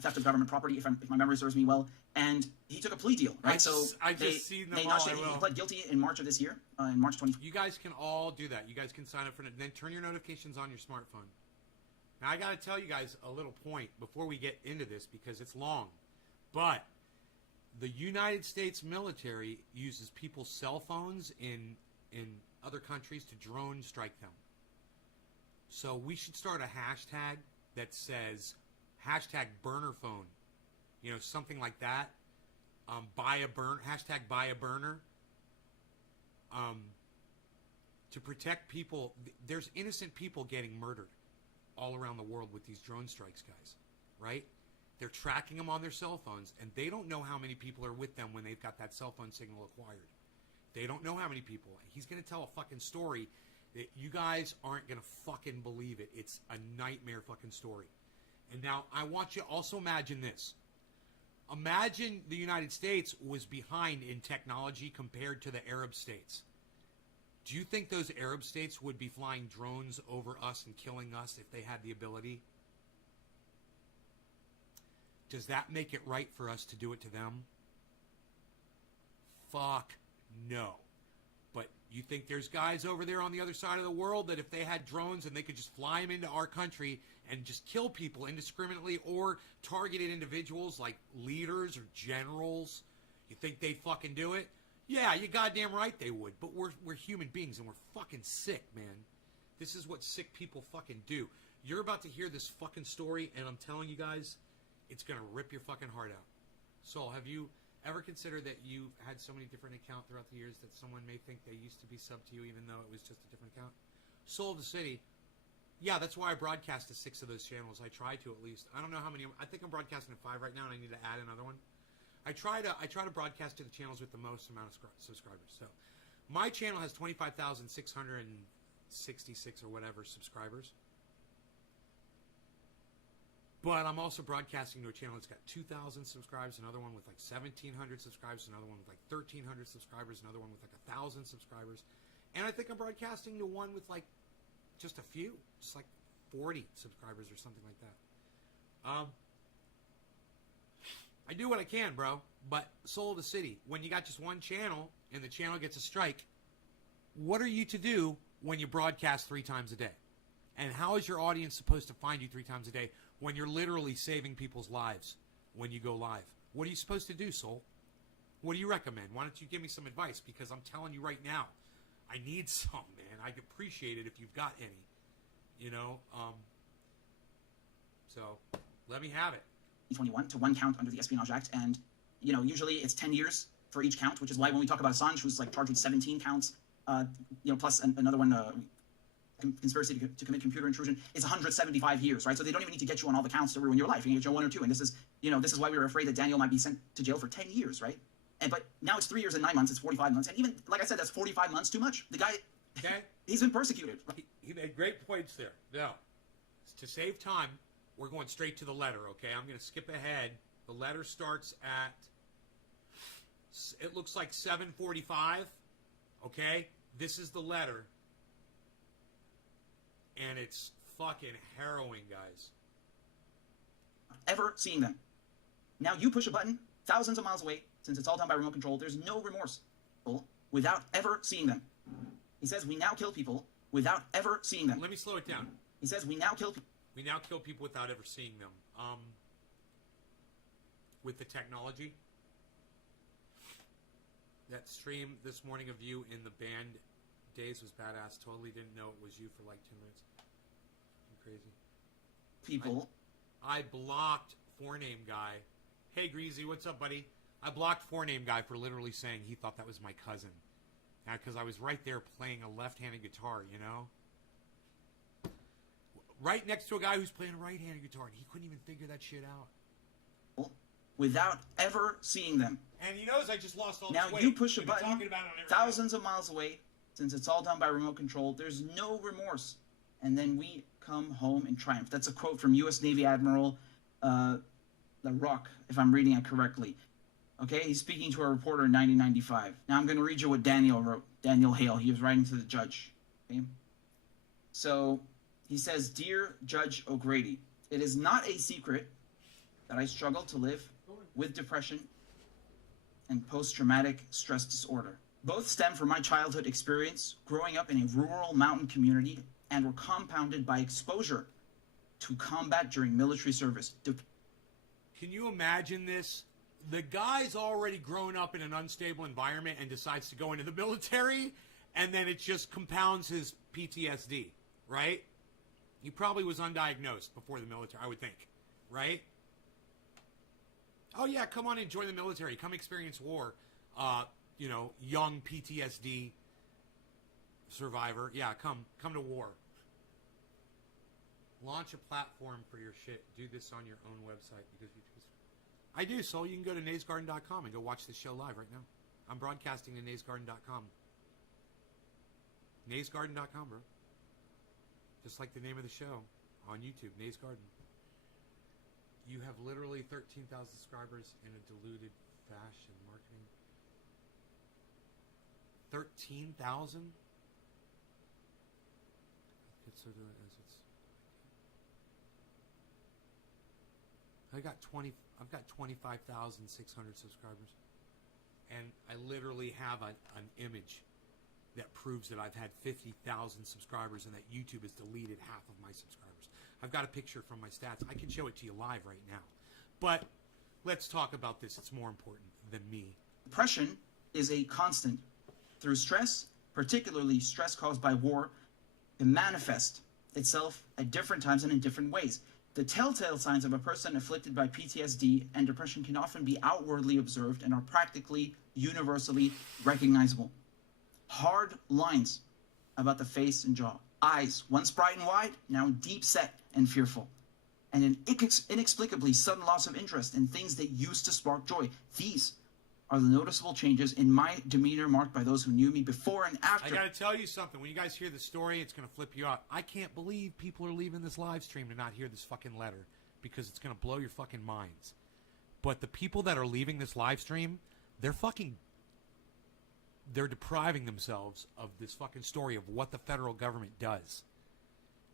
theft of government property, if my memory serves me well, and he took a plea deal, right? I just seen them all. He pled guilty in March of this year, in March 20. You guys can all do that. You guys can sign up for it, then turn your notifications on your smartphone. Now, I got to tell you guys a little point before we get into this, because it's long, but the United States military uses people's cell phones in other countries to drone strike them. So we should start a hashtag that says #burner phone, something like that. Hashtag buy a burner. To protect people. There's innocent people getting murdered all around the world with these drone strikes, guys, right? They're tracking them on their cell phones, and they don't know how many people are with them when they've got that cell phone signal acquired. They don't know how many people. He's going to tell a fucking story that you guys aren't going to fucking believe it. It's a nightmare fucking story. And now I want you to also imagine this. Imagine the United States was behind in technology compared to the Arab states. Do you think those Arab states would be flying drones over us and killing us if they had the ability? Does that make it right for us to do it to them? Fuck no. But you think there's guys over there on the other side of the world that if they had drones and they could just fly them into our country and just kill people indiscriminately or targeted individuals like leaders or generals, you think they'd fucking do it? Yeah, you goddamn right they would. But we're human beings and we're fucking sick, man. This is what sick people fucking do. You're about to hear this fucking story, and I'm telling you guys, it's going to rip your fucking heart out. Saul, have you ever considered that you had so many different accounts throughout the years that someone may think they used to be sub to you even though it was just a different account? Soul of the City. Yeah, that's why I broadcast to 6 of those channels. I try to, at least. I don't know how many. I think I'm broadcasting to 5 right now, and I need to add another one. I try to broadcast to the channels with the most amount of subscribers. So my channel has 25,666 or whatever subscribers. But I'm also broadcasting to a channel that's got 2,000 subscribers, another one with like 1,700 subscribers, another one with like 1,300 subscribers, another one with like 1,000 subscribers. And I think I'm broadcasting to one with like just a few, just like 40 subscribers or something like that. I do what I can, bro. But Soul of the City, when you got just one channel and the channel gets a strike, what are you to do when you broadcast 3 times a day? And how is your audience supposed to find you 3 times a day when you're literally saving people's lives when you go live? What are you supposed to do, Soul? What do you recommend? Why don't you give me some advice? Because I'm telling you right now, I need some, man. I'd appreciate it if you've got any. You know? So, let me have it. 21 to one count under the Espionage Act, and, you know, usually it's 10 years for each count, which is why when we talk about Assange, who's, like, charged with 17 counts, you know, plus another one, conspiracy to commit computer intrusion, is 175 years, right? So they don't even need to get you on all the counts to ruin your life. You can get you on one or two, and this is, you know, this is why we were afraid that Daniel might be sent to jail for 10 years, right? But now it's 3 years and 9 months, it's 45 months, and even, like I said, that's 45 months too much. The guy, okay, he's been persecuted. He made great points there. Now, to save time, we're going straight to the letter, okay? I'm going to skip ahead. The letter starts at, it looks like 7:45, okay? This is the letter. And it's fucking harrowing, guys. Ever seeing them. Now you push a button thousands of miles away, since it's all done by remote control. There's no remorse without ever seeing them. He says we now kill people without ever seeing them. Let me slow it down. He says we now kill people. We now kill people without ever seeing them. With the technology. That stream this morning of you in the band days was badass. Totally didn't know it was you for like 2 minutes. Crazy. People. I blocked forename guy. Hey Greasy, what's up, buddy? I blocked forename guy for literally saying he thought that was my cousin. Now, because I was right there playing a left-handed guitar, you know? Right next to a guy who's playing a right-handed guitar, and he couldn't even figure that shit out. Without ever seeing them. And he knows I just lost all now this weight. You push a We've been button talking about it on thousands of miles away, since it's all done by remote control. There's no remorse. And then we come home in triumph. That's a quote from U.S. Navy Admiral LaRocque, if I'm reading it correctly. Okay, he's speaking to a reporter in 1995. Now I'm going to read you what Daniel wrote. Daniel Hale. He was writing to the judge. Okay? So he says, Dear Judge O'Grady, it is not a secret that I struggle to live with depression and post-traumatic stress disorder. Both stem from my childhood experience growing up in a rural mountain community and were compounded by exposure to combat during military service. Can you imagine this? The guy's already grown up in an unstable environment and decides to go into the military, and then it just compounds his PTSD, right? He probably was undiagnosed before the military, I would think, right? Oh, yeah, come on and join the military. Come experience war. You know, young PTSD survivor. Yeah, come to war. Launch a platform for your shit. Do this on your own website. Because I do, so you can go to naysgarden.com and go watch the show live right now. I'm broadcasting to naysgarden.com. Naysgarden.com, bro. Just like the name of the show on YouTube, Nays Garden. You have literally 13,000 subscribers in a diluted fashion. Marketing. 13,000? I've got 25,600 subscribers. And I literally have an image that proves that I've had 50,000 subscribers and that YouTube has deleted half of my subscribers. I've got a picture from my stats. I can show it to you live right now. But let's talk about this. It's more important than me. Depression is a constant. Through stress, particularly stress caused by war, can manifest itself at different times and in different ways. The telltale signs of a person afflicted by PTSD and depression can often be outwardly observed and are practically universally recognizable. Hard lines about the face and jaw. Eyes, once bright and wide, now deep set and fearful. And an inexplicably sudden loss of interest in things that used to spark joy. These are the noticeable changes in my demeanor marked by those who knew me before and after. I got to tell you something. When you guys hear the story, it's going to flip you out. I can't believe people are leaving this live stream to not hear this fucking letter because it's going to blow your fucking minds. But the people that are leaving this live stream, they're depriving themselves of this fucking story of what the federal government does.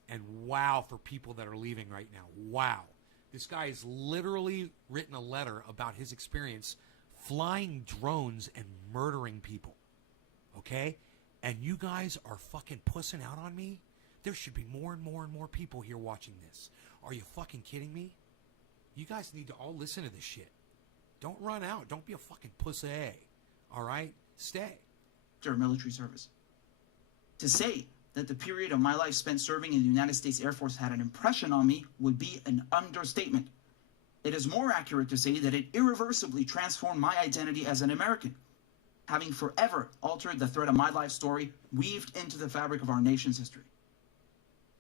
And wow, for people that are leaving right now. Wow. This guy has literally written a letter about his experience flying drones and murdering people. Okay? And you guys are fucking pussing out on me There should be more and more and more people here watching this. Are you fucking kidding me? You guys need to all listen to this shit. Don't run out. Don't be a fucking pussy. All right? Stay. After military service. To say that the period of my life spent serving in the United States Air Force had an impression on me would be an understatement. It is more accurate to say that it irreversibly transformed my identity as an American, having forever altered the thread of my life story weaved into the fabric of our nation's history.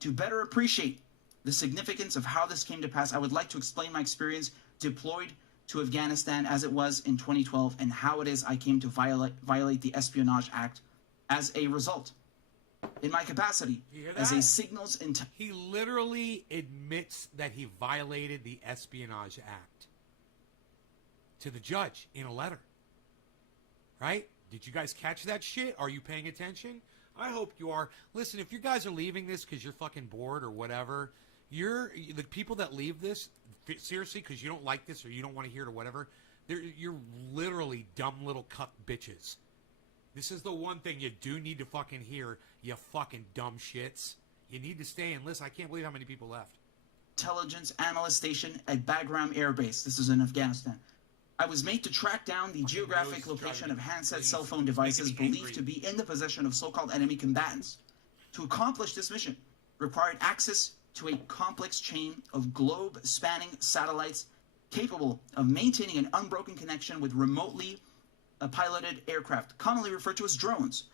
To better appreciate the significance of how this came to pass, I would like to explain my experience deployed to Afghanistan as it was in 2012 and how it is I came to violate the Espionage Act as a result. In my capacity as a signals He literally admits that he violated the Espionage Act to the judge in a letter. Right? Did you guys catch that shit? Are you paying attention? I hope you are. Listen, if you guys are leaving this because you're fucking bored or whatever, the people that leave this, seriously, because you don't like this or you don't want to hear it or whatever, you're literally dumb little cuck bitches. This is the one thing you do need to fucking hear, you fucking dumb shits. You need to stay and listen. I can't believe how many people left. Intelligence analyst station at Bagram Air Base. This is in Afghanistan. I was made to track down the geographic location of handset cell phone devices believed to be in the possession of so-called enemy combatants. To accomplish this mission required access to a complex chain of globe-spanning satellites capable of maintaining an unbroken connection with remotely piloted aircraft, commonly referred to as drones.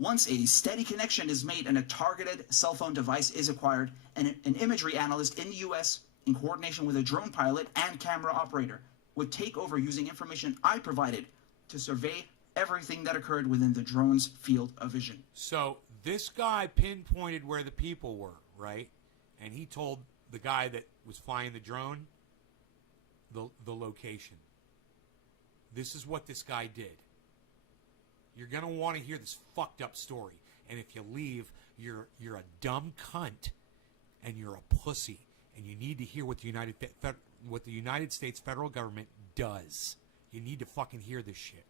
Once a steady connection is made and a targeted cell phone device is acquired, an imagery analyst in the U.S., in coordination with a drone pilot and camera operator, would take over using information I provided to survey everything that occurred within the drone's field of vision. So this guy pinpointed where the people were, right? And he told the guy that was flying the drone the location. This is what this guy did. You're going to want to hear this fucked up story. And if you leave, you're a dumb cunt and you're a pussy. And you need to hear what the United States federal government does. You need to fucking hear this shit.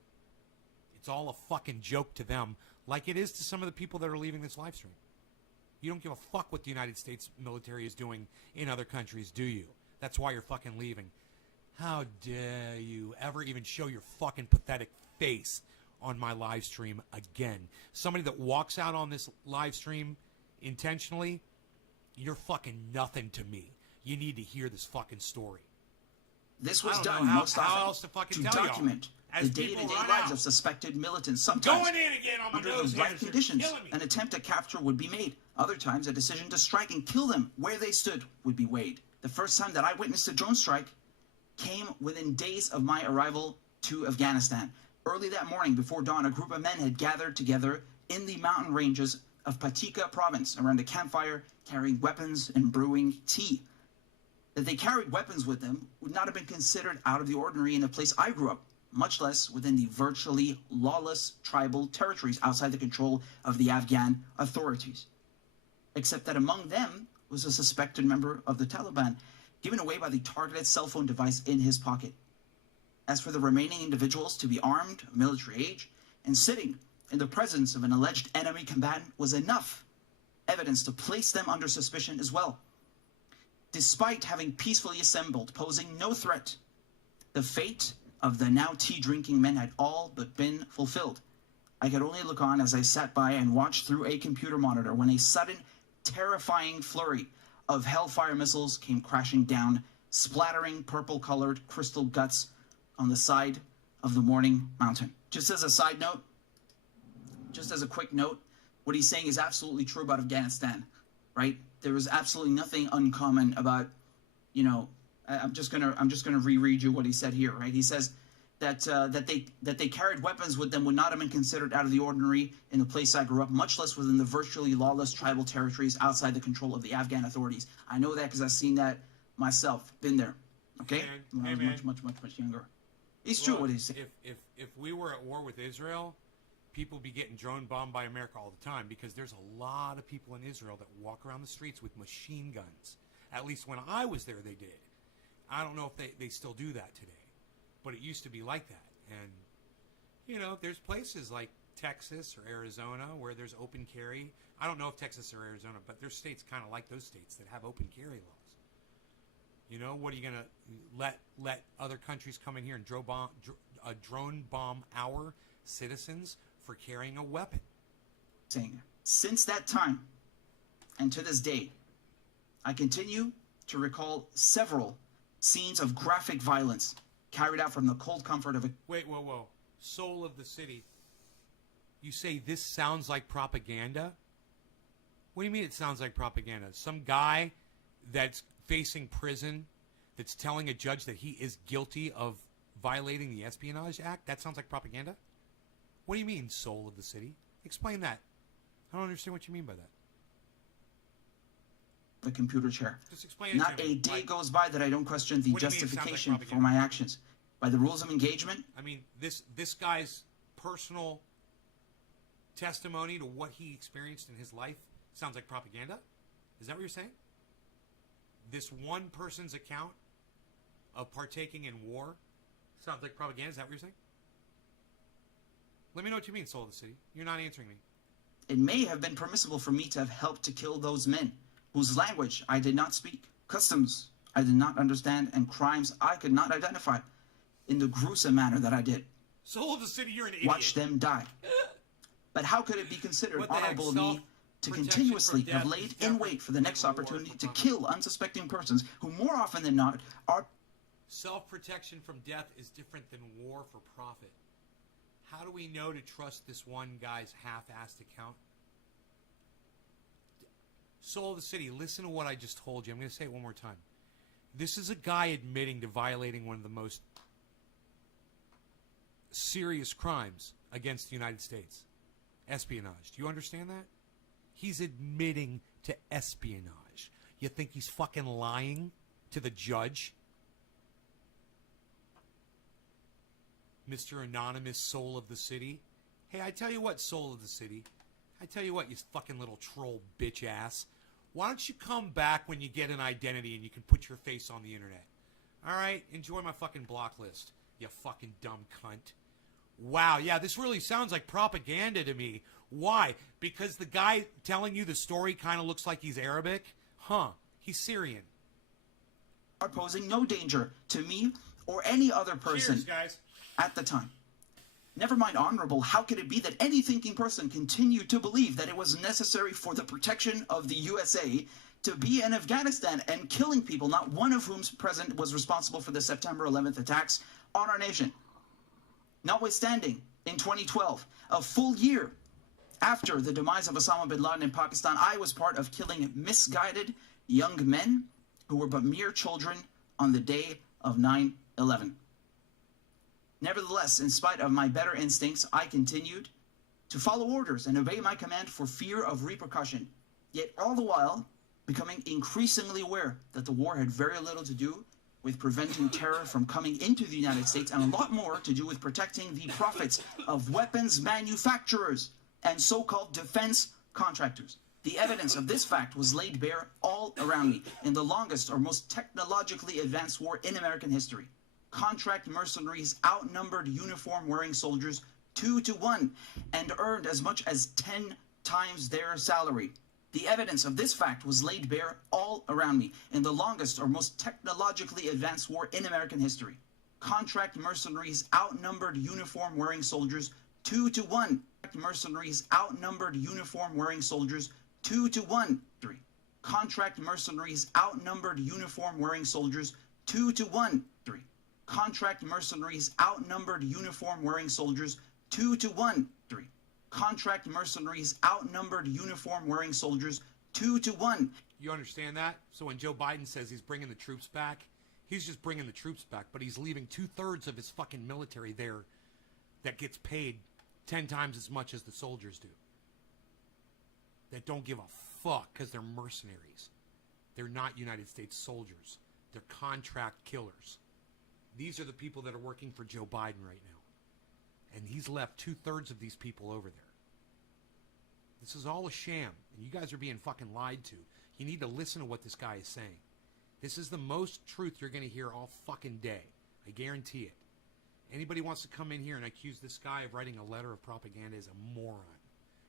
It's all a fucking joke to them, like it is to some of the people that are leaving this live stream. You don't give a fuck what the United States military is doing in other countries, do you? That's why you're fucking leaving. How dare you ever even show your fucking pathetic face on my live stream again? Somebody that walks out on this live stream intentionally, you're fucking nothing to me. You need to hear this fucking story. This was done most often to document the day-to-day lives out of suspected militants. Sometimes, going in again on my under nose the right hairs, you're conditions, killing me. an attempt at capture would be made. Other times, a decision to strike and kill them where they stood would be weighed. The first time that I witnessed a drone strike came within days of my arrival to Afghanistan. Early that morning, before dawn, a group of men had gathered together in the mountain ranges of Patika province around a campfire, carrying weapons and brewing tea. That they carried weapons with them would not have been considered out of the ordinary in the place I grew up, much less within the virtually lawless tribal territories outside the control of the Afghan authorities. Except that among them was a suspected member of the Taliban, given away by the targeted cell phone device in his pocket. As for the remaining individuals to be armed, military age, and sitting in the presence of an alleged enemy combatant was enough evidence to place them under suspicion as well. Despite having peacefully assembled, posing no threat, the fate of the now tea-drinking men had all but been fulfilled. I could only look on as I sat by and watched through a computer monitor when a sudden, terrifying flurry of Hellfire missiles came crashing down, splattering purple-colored crystal guts on the side of the Morning Mountain. Just as a side note, just as a quick note, what he's saying is absolutely true about Afghanistan, right? There is absolutely nothing uncommon about, you know, I'm just gonna reread you what he said here, right? He says that they carried weapons with them would not have been considered out of the ordinary in the place I grew up, much less within the virtually lawless tribal territories outside the control of the Afghan authorities. I know that because I've seen that myself, been there. Okay, when I was much younger. It's true what he's saying. If we were at war with Israel, people would be getting drone bombed by America all the time because there's a lot of people in Israel that walk around the streets with machine guns. At least when I was there, they did. I don't know if they still do that today, but it used to be like that. And, you know, there's places like Texas or Arizona where there's open carry. I don't know if Texas or Arizona, but there's states kind of like those states that have open carry laws. You know, what are you going to let other countries come in here and drone bomb our citizens for carrying a weapon? Since that time and to this day, I continue to recall several scenes of graphic violence carried out from the cold comfort of a... Wait, whoa. Soul of the city. You say this sounds like propaganda? What do you mean it sounds like propaganda? Some guy that's facing prison that's telling a judge that he is guilty of violating the Espionage Act? That sounds like propaganda? What do you mean, soul of the city? Explain that. I don't understand what you mean by that. The computer chair. Just explain it Not to me. a day goes by that I don't question the What do you mean it sounds like justification for propaganda? my actions. By the rules of engagement, I mean, this guy's personal testimony to what he experienced in his life sounds like propaganda? Is that what you're saying? This one person's account of partaking in war sounds like propaganda? Is that what you're saying? Let me know what you mean, soul of the city. You're not answering me. it may have been permissible for me to have helped to kill those men, whose language I did not speak, customs I did not understand, and crimes I could not identify in the gruesome manner that I did. Soul of the city, you're an idiot. Watch them die. But how could it be considered What the heck, honorable of me to self-protection continuously from have death laid is in different wait for the next than reward opportunity for to profit. kill unsuspecting persons who more often than not are... Self-protection from death is different than war for profit. How do we know to trust this one guy's half-assed account? Soul of the city, listen to what I just told you. I'm going to say it one more time. This is a guy admitting to violating one of the most serious crimes against the United States. Espionage. Do you understand that? He's admitting to espionage. You think he's fucking lying to the judge? Mr. Anonymous Soul of the City. Hey, I tell you what, Soul of the City. I tell you what, you fucking little troll bitch ass. Why don't you come back when you get an identity and you can put your face on the internet? Alright? Enjoy my fucking block list, you fucking dumb cunt. Wow, yeah, this really sounds like propaganda to me. Why? Because the guy telling you the story kind of looks like he's Arabic? Huh. He's Syrian. are posing no danger to me or any other person Cheers, guys. at the time. Never mind honorable, how could it be that any thinking person continued to believe that it was necessary for the protection of the USA to be in Afghanistan and killing people, not one of whom's present was responsible for the September 11th attacks on our nation? Notwithstanding, in 2012, a full year after the demise of Osama bin Laden in Pakistan, I was part of killing misguided young men who were but mere children on the day of 9/11. Nevertheless, in spite of my better instincts, I continued to follow orders and obey my command for fear of repercussion, yet all the while becoming increasingly aware that the war had very little to do with preventing terror from coming into the United States and a lot more to do with protecting the profits of weapons manufacturers and so-called defense contractors. The evidence of this fact was laid bare all around me in the longest or most technologically advanced war in American history. Contract mercenaries outnumbered uniform-wearing soldiers 2-1 and earned as much as 10 times their salary. The evidence of this fact was laid bare all around me in the longest or most technologically advanced war in American history. Contract mercenaries outnumbered uniform-wearing soldiers 2-1. Mercenaries outnumbered uniform-wearing soldiers 2-1. Contract mercenaries outnumbered uniform-wearing soldiers 2-1. Contract mercenaries outnumbered uniform-wearing soldiers 2-1. Contract mercenaries outnumbered uniform-wearing soldiers 2-1. You understand that? So when Joe Biden says he's bringing the troops back, he's just bringing the troops back, but he's leaving 2/3 of his fucking military there that gets paid 10 times as much as the soldiers do. That don't give a fuck because they're mercenaries. They're not United States soldiers. They're contract killers. These are the people that are working for Joe Biden right now. And he's left 2/3 of these people over there. This is all a sham, and you guys are being fucking lied to. You need to listen to what this guy is saying. This is the most truth you're going to hear all fucking day. I guarantee it. Anybody wants to come in here and accuse this guy of writing a letter of propaganda is a moron.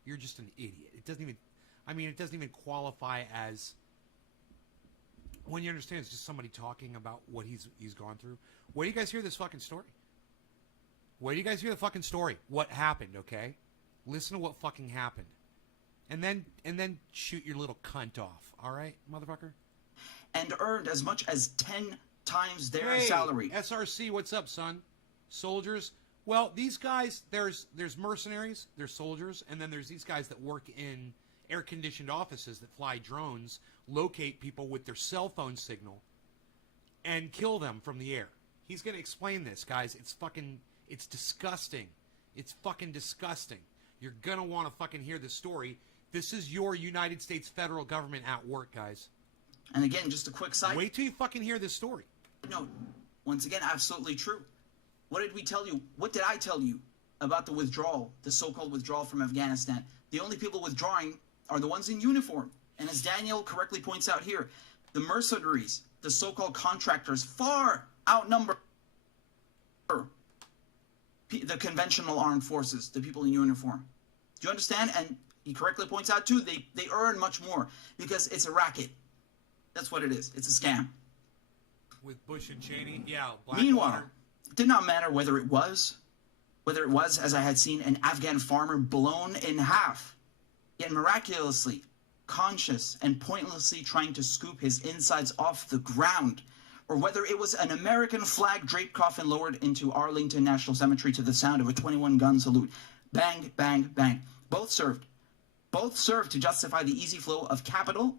You're just an idiot. It doesn't even qualify as, when you understand it's just somebody talking about what he's gone through. Where do you guys hear this fucking story? Where do you guys hear the fucking story? What happened, okay? Listen to what fucking happened. And then shoot your little cunt off, all right, motherfucker? And earned as much as 10 times their salary. SRC, what's up, son? Soldiers. Well, these guys, there's mercenaries, there's soldiers, and then there's these guys that work in air-conditioned offices that fly drones, locate people with their cell phone signal, and kill them from the air. He's going to explain this, guys. It's disgusting. It's fucking disgusting. You're going to want to fucking hear this story. This is your United States federal government at work, guys. And again, just a quick side. Wait till you fucking hear this story. No, once again, absolutely true. What did we tell you? What did I tell you about the withdrawal, the so-called withdrawal from Afghanistan? The only people withdrawing are the ones in uniform. And as Daniel correctly points out here, the mercenaries, the so-called contractors, far outnumber the conventional armed forces, the people in uniform. Do you understand? And he correctly points out, too, they earn much more because it's a racket. That's what it is. It's a scam. With Bush and Cheney? Yeah. Meanwhile, it did not matter whether it was, as I had seen, an Afghan farmer blown in half, yet miraculously conscious and pointlessly trying to scoop his insides off the ground, or whether it was an American flag draped coffin lowered into Arlington National Cemetery to the sound of a 21-gun salute. Bang, bang, bang. Both served. Both served to justify the easy flow of capital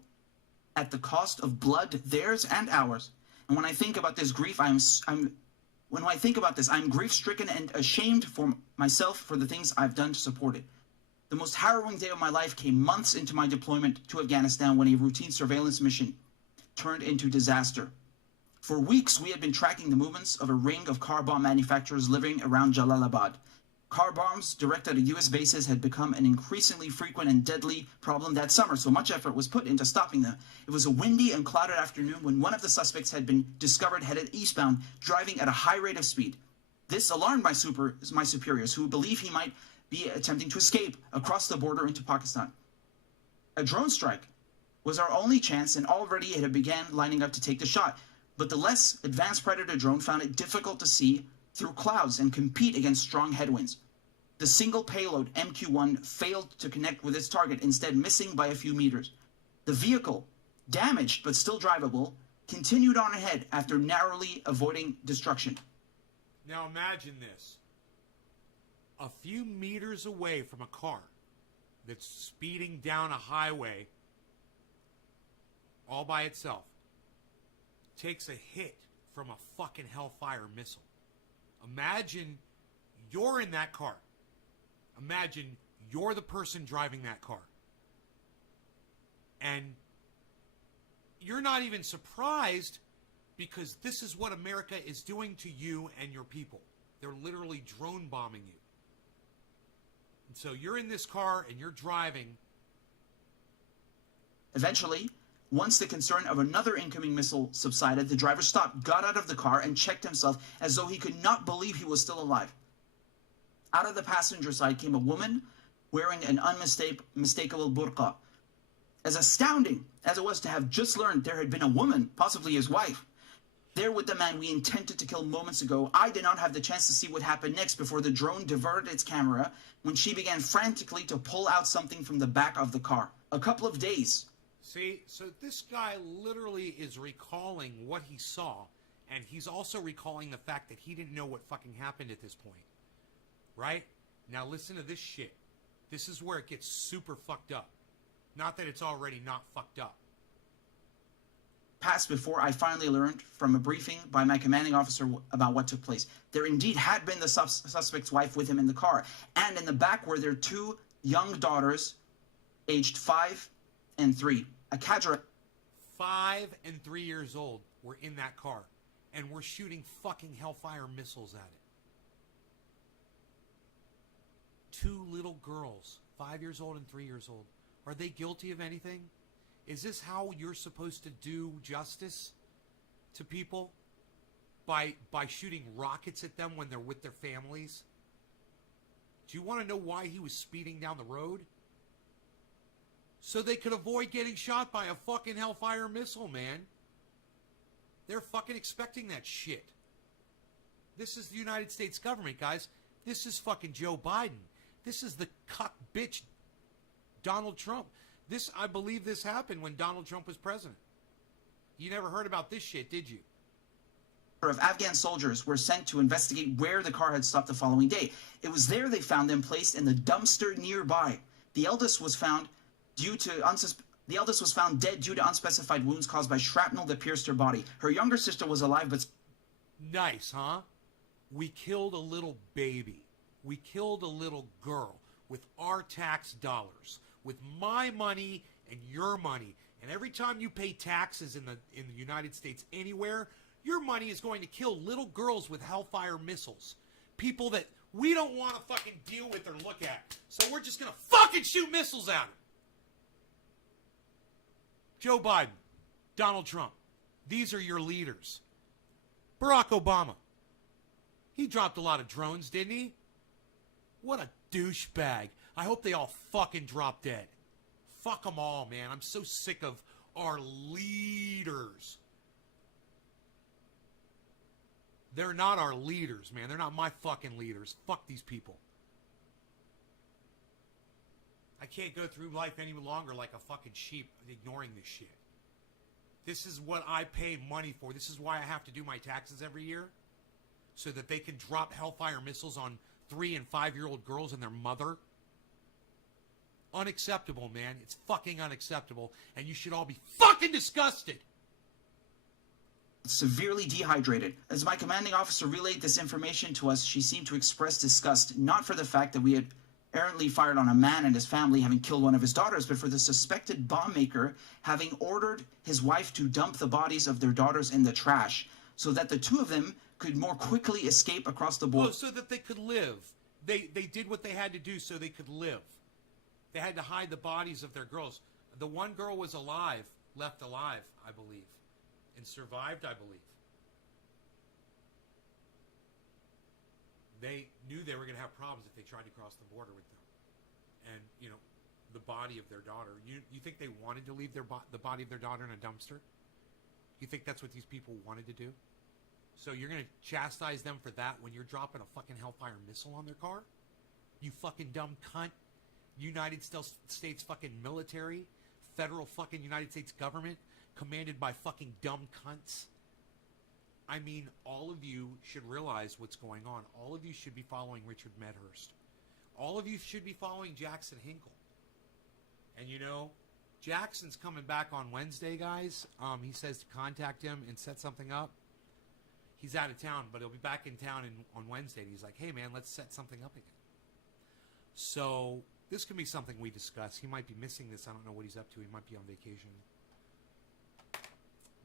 at the cost of blood, theirs and ours. And when I think about this grief, I'm grief-stricken and ashamed for myself for the things I've done to support it. The most harrowing day of my life came months into my deployment to Afghanistan when a routine surveillance mission turned into disaster. For weeks, we had been tracking the movements of a ring of car bomb manufacturers living around Jalalabad. Car bombs directed at U.S. bases had become an increasingly frequent and deadly problem that summer, so much effort was put into stopping them. It was a windy and clouded afternoon when one of the suspects had been discovered headed eastbound, driving at a high rate of speed. This alarmed my superiors, who believed he might be attempting to escape across the border into Pakistan. A drone strike was our only chance, and already it had began lining up to take the shot. But the less advanced Predator drone found it difficult to see through clouds and compete against strong headwinds. The single payload MQ-1 failed to connect with its target, instead missing by a few meters. The vehicle, damaged but still drivable, continued on ahead after narrowly avoiding destruction. Now imagine this. A few meters away from a car that's speeding down a highway all by itself takes a hit from a fucking Hellfire missile. Imagine you're in that car. Imagine you're the person driving that car. And you're not even surprised because this is what America is doing to you and your people. They're literally drone bombing you. And so you're in this car and you're driving. Eventually, once the concern of another incoming missile subsided, the driver stopped, got out of the car, and checked himself as though he could not believe he was still alive. Out of the passenger side came a woman wearing an unmistakable burqa. As astounding as it was to have just learned there had been a woman, possibly his wife, there with the man we intended to kill moments ago, I did not have the chance to see what happened next before the drone diverted its camera when she began frantically to pull out something from the back of the car. A couple of days. See, so this guy literally is recalling what he saw, and he's also recalling the fact that he didn't know what fucking happened at this point. Right? Now listen to this shit. This is where it gets super fucked up. Not that it's already not fucked up. Passed before I finally learned from a briefing by my commanding officer about what took place. There indeed had been the suspect's wife with him in the car, and in the back were their two young daughters, aged 5 and 3. A cadre 5 and 3 years old were in that car, and we're shooting fucking Hellfire missiles at it. 2 little girls, 5 years old and 3 years old. Are they guilty of anything? Is this how you're supposed to do justice to people? by shooting rockets at them when they're with their families? Do you want to know why he was speeding down the road? So they could avoid getting shot by a fucking Hellfire missile, man. They're fucking expecting that shit. This is the United States government, guys. This is fucking Joe Biden. This is the cuck bitch Donald Trump. I believe this happened when Donald Trump was president. You never heard about this shit, did you? Of Afghan soldiers were sent to investigate where the car had stopped the following day. It was there they found them placed in the dumpster nearby. The eldest was found dead due to unspecified wounds caused by shrapnel that pierced her body. Her younger sister was alive, but... Nice, huh? We killed a little baby. We killed a little girl with our tax dollars, with my money and your money. And every time you pay taxes in the United States anywhere, your money is going to kill little girls with Hellfire missiles. People that we don't want to fucking deal with or look at. So we're just going to fucking shoot missiles at them. Joe Biden, Donald Trump, these are your leaders. Barack Obama, he dropped a lot of drones, didn't he? What a douchebag. I hope they all fucking drop dead. Fuck them all, man. I'm so sick of our leaders. They're not our leaders, man. They're not my fucking leaders. Fuck these people. I can't go through life any longer like a fucking sheep ignoring this shit. This is what I pay money for. This is why I have to do my taxes every year. So that they can drop Hellfire missiles on 3- and 5-year-old girls and their mother. Unacceptable, man. It's fucking unacceptable. And you should all be fucking disgusted. Severely dehydrated. As my commanding officer relayed this information to us, she seemed to express disgust, not for the fact that we had errantly fired on a man and his family, having killed one of his daughters, but for the suspected bomb maker having ordered his wife to dump the bodies of their daughters in the trash so that the two of them could more quickly escape across the border. Oh, so that they could live. They did what they had to do so they could live. They had to hide the bodies of their girls. The one girl was alive, left alive, I believe, and survived, I believe. They knew they were going to have problems if they tried to cross the border with them. And, you know, the body of their daughter. You think they wanted to leave the body of their daughter in a dumpster? You think that's what these people wanted to do? So you're going to chastise them for that when you're dropping a fucking Hellfire missile on their car? You fucking dumb cunt. United States fucking military, federal fucking United States government, commanded by fucking dumb cunts. I mean, all of you should realize what's going on. All of you should be following Richard Medhurst. All of you should be following Jackson Hinkle. And you know, Jackson's coming back on Wednesday, guys. He says to contact him and set something up. He's out of town, but he'll be back in town on Wednesday. And he's like, hey, man, let's set something up again. So this could be something we discuss. He might be missing this. I don't know what he's up to. He might be on vacation.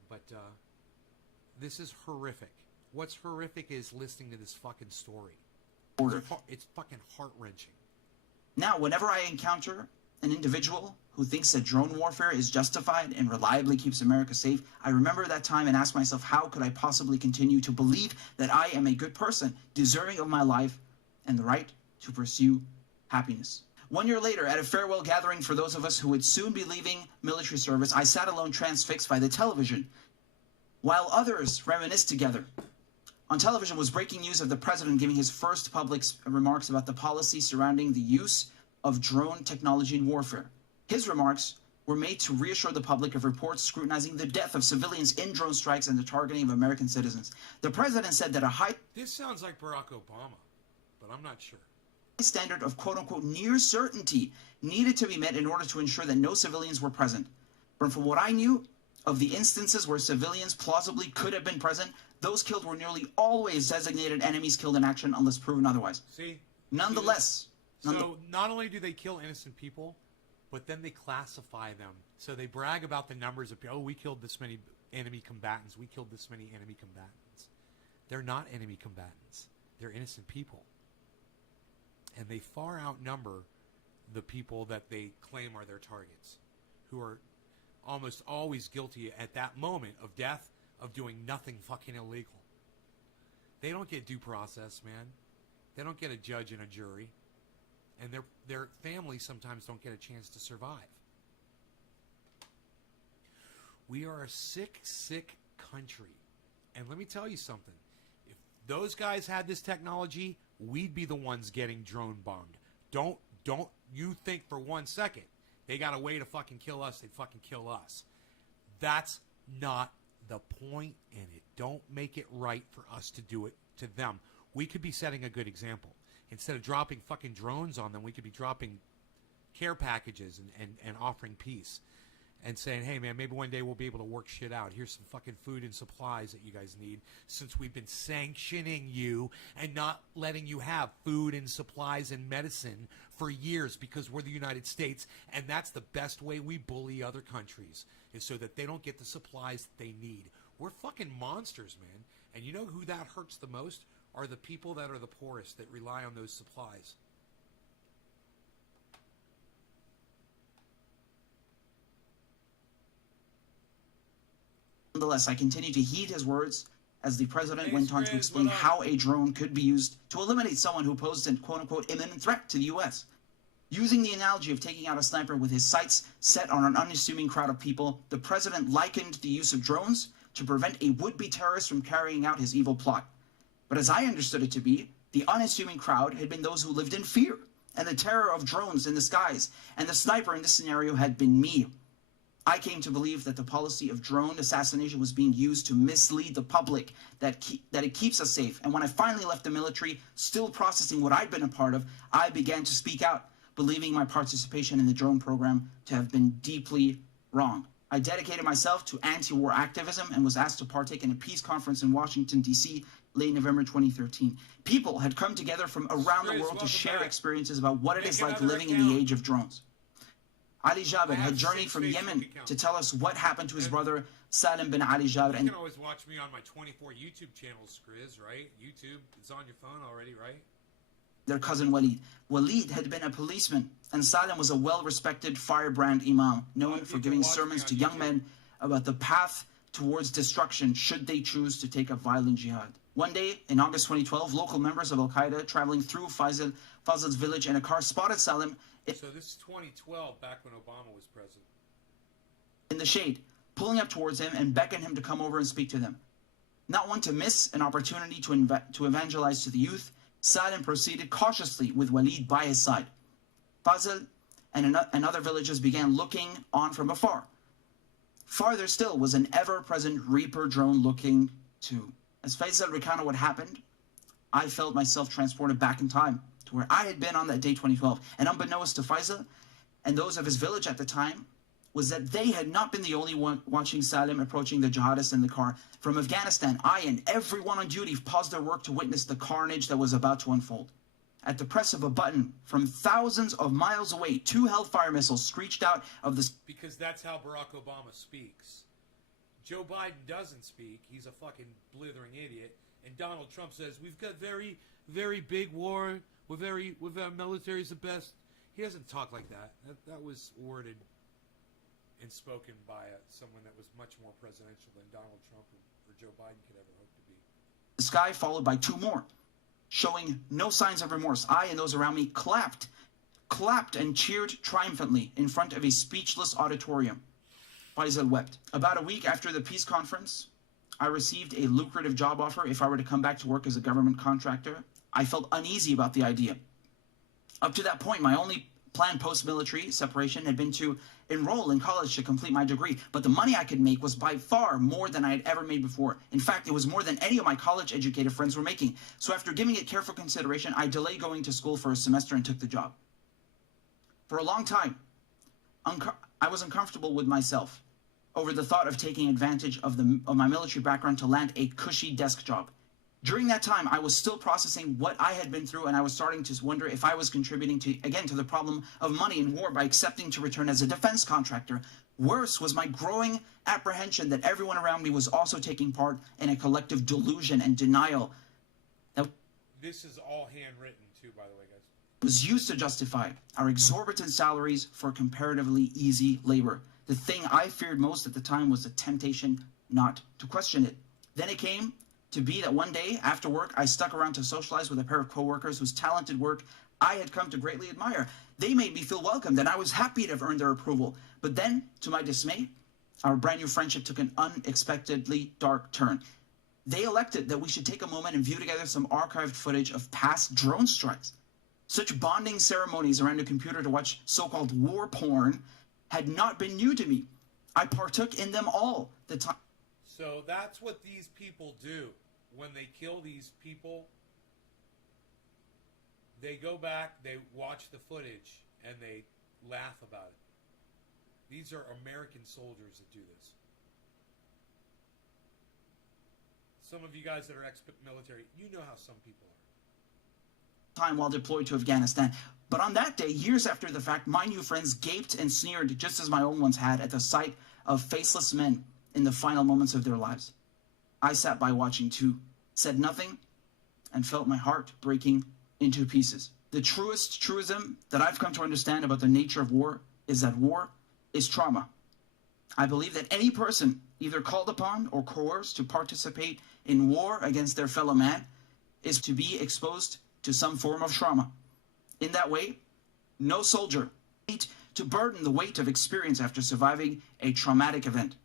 But this is horrific. What's horrific is listening to this fucking story. It's fucking heart-wrenching. Now, whenever I encounter an individual who thinks that drone warfare is justified and reliably keeps America safe, I remember that time and ask myself, how could I possibly continue to believe that I am a good person, deserving of my life and the right to pursue happiness? 1 year later, at a farewell gathering for those of us who would soon be leaving military service, I sat alone transfixed by the television, while others reminisced together. On television was breaking news of the president giving his first public remarks about the policy surrounding the use of drone technology in warfare. His remarks were made to reassure the public of reports scrutinizing the death of civilians in drone strikes and the targeting of American citizens. The president said that a high... This sounds like Barack Obama, but I'm not sure. ...standard of quote-unquote near certainty needed to be met in order to ensure that no civilians were present. But from what I knew of the instances where civilians plausibly could have been present, those killed were nearly always designated enemies killed in action unless proven otherwise. See? Nonetheless... So not only do they kill innocent people, but then they classify them. So they brag about the numbers of, oh, we killed this many enemy combatants. We killed this many enemy combatants. They're not enemy combatants. They're innocent people. And they far outnumber the people that they claim are their targets, who are almost always guilty at that moment of death of doing nothing fucking illegal. They don't get due process, man. They don't get a judge and a jury. And their families sometimes don't get a chance to survive. We are a sick, sick country. And let me tell you something. If those guys had this technology, we'd be the ones getting drone bombed. Don't you think for 1 second they got a way to fucking kill us, they'd fucking kill us. That's not the point, and it don't make it right for us to do it to them. We could be setting a good example. Instead of dropping fucking drones on them, we could be dropping care packages and offering peace. And saying, hey, man, maybe one day we'll be able to work shit out. Here's some fucking food and supplies that you guys need, since we've been sanctioning you and not letting you have food and supplies and medicine for years because we're the United States. And that's the best way we bully other countries, is so that they don't get the supplies that they need. We're fucking monsters, man. And you know who that hurts the most? Are the people that are the poorest, that rely on those supplies. Nonetheless, I continue to heed his words as the president went on to explain how a drone could be used to eliminate someone who posed a quote-unquote imminent threat to the U.S. Using the analogy of taking out a sniper with his sights set on an unassuming crowd of people, the president likened the use of drones to prevent a would-be terrorist from carrying out his evil plot. But as I understood it to be, the unassuming crowd had been those who lived in fear and the terror of drones in the skies, and the sniper in this scenario had been me. I came to believe that the policy of drone assassination was being used to mislead the public, that it keeps us safe. And when I finally left the military, still processing what I'd been a part of, I began to speak out, believing my participation in the drone program to have been deeply wrong. I dedicated myself to anti-war activism and was asked to partake in a peace conference in Washington, D.C., late November 2013. People had come together from around the world to share experiences about what it is like living in the age of drones. Ali Jabir had journeyed from Yemen to tell us what happened to his brother Salim bin Ali Jabir. You can always watch me on my 24 YouTube channels, Skriz, right? YouTube, it's on your phone already, right? Their cousin Walid. Walid had been a policeman, and Salim was a well-respected firebrand imam, known for giving sermons to young men about the path towards destruction should they choose to take up violent jihad. One day, in August 2012, local members of Al-Qaeda traveling through Faisal's village in a car spotted Salim. So this is 2012, back when Obama was president. In the shade, pulling up towards him and beckoned him to come over and speak to them. Not one to miss an opportunity to evangelize to the youth, Salim proceeded cautiously with Walid by his side. Faisal and other villagers began looking on from afar. Farther still was an ever-present Reaper drone looking too. As Faisal recounted what happened, I felt myself transported back in time to where I had been on that day 2012. And unbeknownst to Faisal and those of his village at the time, was that they had not been the only one watching Salim approaching the jihadists in the car. From Afghanistan, I and everyone on duty paused their work to witness the carnage that was about to unfold. At the press of a button, from thousands of miles away, 2 Hellfire missiles screeched out of the... Because that's how Barack Obama speaks. Joe Biden doesn't speak. He's a fucking blithering idiot. And Donald Trump says, we've got very, very big war. Our military's the best. He doesn't talk like that. That was worded and spoken by someone that was much more presidential than Donald Trump or Joe Biden could ever hope to be. The sky followed by 2 more, showing no signs of remorse. I and those around me clapped and cheered triumphantly in front of a speechless auditorium. Faisal wept. About a week after the peace conference, I received a lucrative job offer if I were to come back to work as a government contractor. I felt uneasy about the idea. Up to that point, my only planned post-military separation had been to enroll in college to complete my degree, but the money I could make was by far more than I had ever made before. In fact, it was more than any of my college-educated friends were making. So after giving it careful consideration, I delayed going to school for a semester and took the job. For a long time, I was uncomfortable with myself over the thought of taking advantage of my military background to land a cushy desk job. During that time, I was still processing what I had been through, and I was starting to wonder if I was contributing to the problem of money in war by accepting to return as a defense contractor. Worse was my growing apprehension that everyone around me was also taking part in a collective delusion and denial that this is all handwritten too, by the way, guys. Was used to justify our exorbitant salaries for comparatively easy labor. The thing I feared most at the time was the temptation not to question it. Then it came to be that one day after work, I stuck around to socialize with a pair of coworkers whose talented work I had come to greatly admire. They made me feel welcomed, and I was happy to have earned their approval. But then, to my dismay, our brand new friendship took an unexpectedly dark turn. They elected that we should take a moment and view together some archived footage of past drone strikes. Such bonding ceremonies around a computer to watch so-called war porn had not been new to me. I partook in them all the time. So that's what these people do. When they kill these people, they go back, they watch the footage, and they laugh about it. These are American soldiers that do this. Some of you guys that are ex-military, you know how some people are. Time while deployed to Afghanistan. But on that day, years after the fact, my new friends gaped and sneered just as my own ones had at the sight of faceless men in the final moments of their lives. I sat by watching too, said nothing, and felt my heart breaking into pieces. The truest truism that I've come to understand about the nature of war is that war is trauma. I believe that any person either called upon or coerced to participate in war against their fellow man is to be exposed to some form of trauma. In that way, no soldier needs to burden the weight of experience after surviving a traumatic event.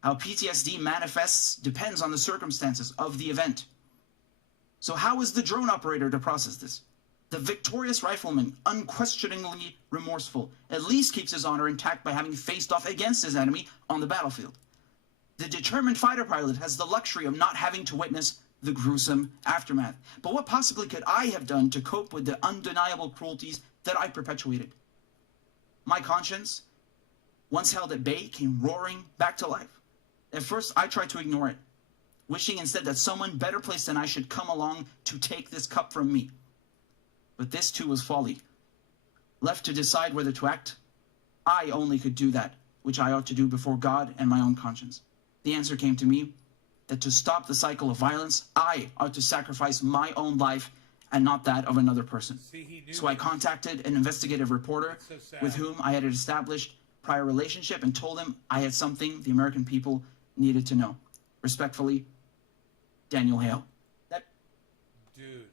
How PTSD manifests depends on the circumstances of the event. So how is the drone operator to process this? The victorious rifleman, unquestioningly remorseful, at least keeps his honor intact by having faced off against his enemy on the battlefield. The determined fighter pilot has the luxury of not having to witness the gruesome aftermath. But what possibly could I have done to cope with the undeniable cruelties that I perpetuated? My conscience, once held at bay, came roaring back to life. At first, I tried to ignore it, wishing instead that someone better placed than I should come along to take this cup from me. But this too was folly. Left to decide whether to act, I only could do that which I ought to do before God and my own conscience. The answer came to me that to stop the cycle of violence, I ought to sacrifice my own life and not that of another person. So I contacted an investigative reporter with whom I had established prior relationship and told him I had something the American people needed to know. Respectfully, Daniel Hale. Dude.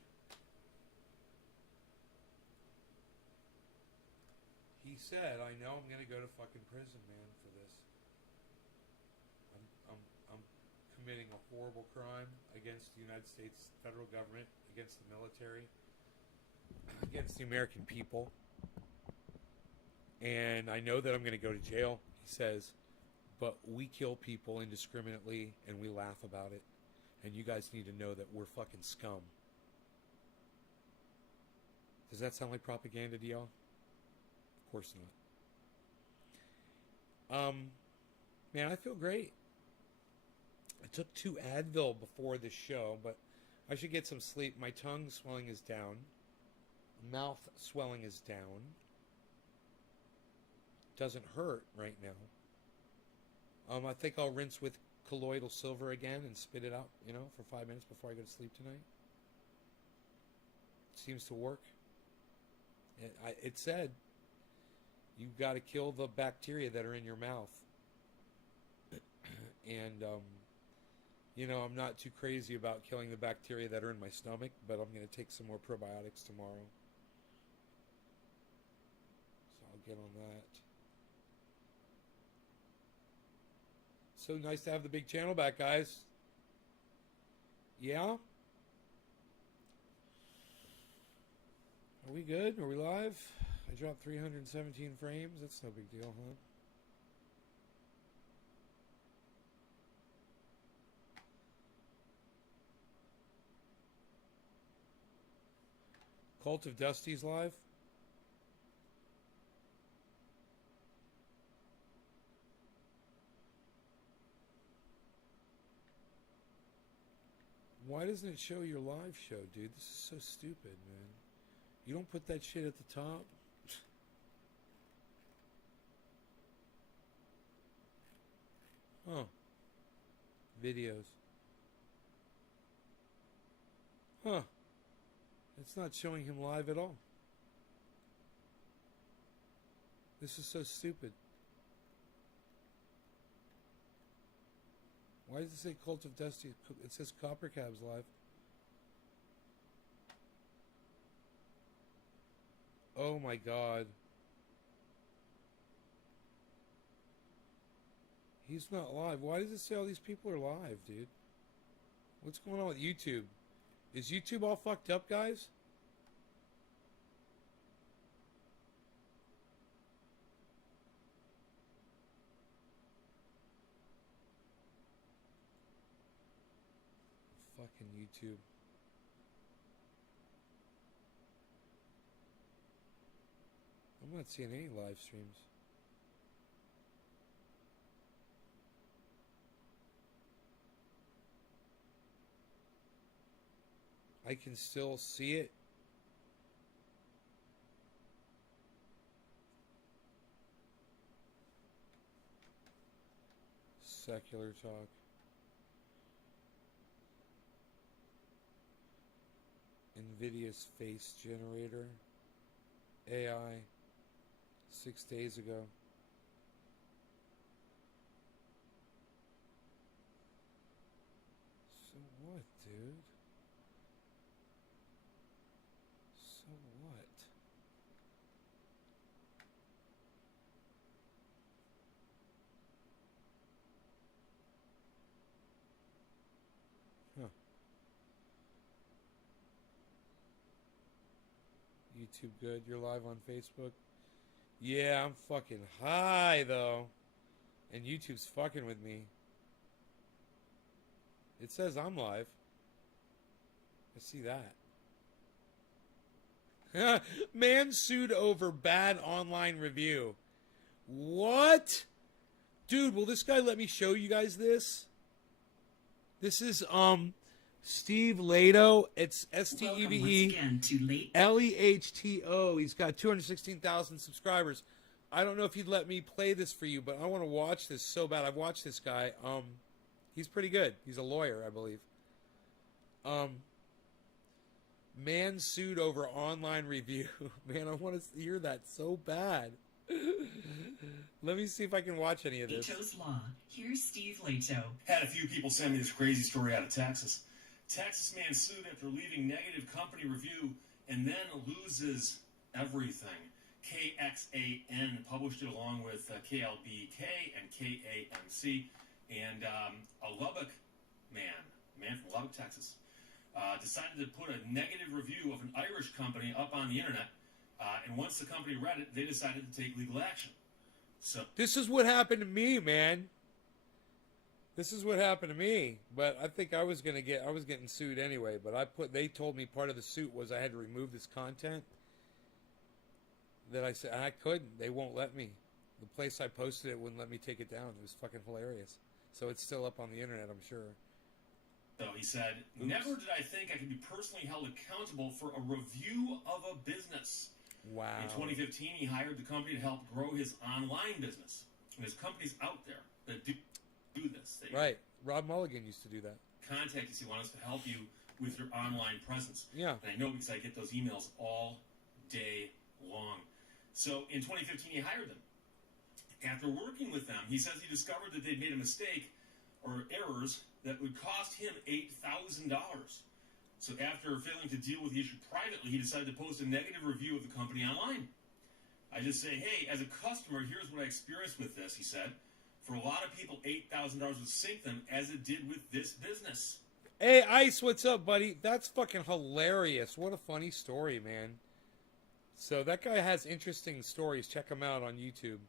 He said, I know I'm going to go to fucking prison, man, for this. I'm committing a horrible crime against the United States federal government, against the military, against the American people. And I know that I'm going to go to jail, he says, but we kill people indiscriminately and we laugh about it. And you guys need to know that we're fucking scum. Does that sound like propaganda to y'all? Of course not. Man, I feel great. I took 2 Advil before this show, but I should get some sleep. My tongue swelling is down. Mouth swelling is down. Doesn't hurt right now. I think I'll rinse with colloidal silver again and spit it out, for 5 minutes before I go to sleep tonight. Seems to work. It said you've got to kill the bacteria that are in your mouth. And, I'm not too crazy about killing the bacteria that are in my stomach, but I'm going to take some more probiotics tomorrow. So I'll get on that. So nice to have the big channel back, guys. Yeah? Are we good? Are we live? I dropped 317 frames. That's no big deal, huh? Cult of Dusty's live? Why doesn't it show your live show, dude? This is so stupid, man. You don't put that shit at the top? Huh. Videos. Huh. It's not showing him live at all. This is so stupid. Why does it say Cult of Dusty? It says Copper Cabs live. Oh my god. He's not live. Why does it say all these people are live, dude? What's going on with YouTube? Is YouTube all fucked up, guys? Fucking YouTube. I'm not seeing any live streams. I can still see it. Secular talk. NVIDIA's face generator. AI. 6 days ago. So what, dude? So what? Huh. YouTube good? You're live on Facebook? Yeah, I'm fucking high, though. And YouTube's fucking with me. It says I'm live. I see that. Man sued over bad online review. What? Dude, will this guy let me show you guys this? This is, Steve Leto. It's STEVE-LEHTO. He's got 216,000 subscribers. I don't know if he'd let me play this for you, but I want to watch this so bad. I've watched this guy. He's pretty good. He's a lawyer, I believe. Man sued over online review. Man, I want to hear that so bad. Let me see if I can watch any of this. Leto's Law. Here's Steve Leto. Had a few people send me this crazy story out of Texas. Texas man sued after leaving negative company review and then loses everything. KXAN published it along with KLBK and KAMC. And a Lubbock man from Lubbock, Texas, decided to put a negative review of an Irish company up on the internet. And once the company read it, they decided to take legal action. So this is what happened to me, man. This is what happened to me. But I think I was getting sued anyway. But they told me part of the suit was I had to remove this content. That I said I couldn't. They won't let me. The place I posted it wouldn't let me take it down. It was fucking hilarious. So it's still up on the internet, I'm sure. So he said, never did I think I could be personally held accountable for a review of a business. Wow. In 2015, he hired the company to help grow his online business. And there's companies out there that do this. They right. Rob Mulligan used to do that. Contact us. He wants to help you with your online presence. Yeah. And I know because I get those emails all day long. So in 2015, he hired them. After working with them, he says he discovered that they'd made a mistake or errors that would cost him $8,000. So after failing to deal with the issue privately, he decided to post a negative review of the company online. I just say, hey, as a customer, here's what I experienced with this, he said. For a lot of people, $8,000 would sink them as it did with this business. Hey, Ice, what's up, buddy? That's fucking hilarious. What a funny story, man. So that guy has interesting stories. Check him out on YouTube.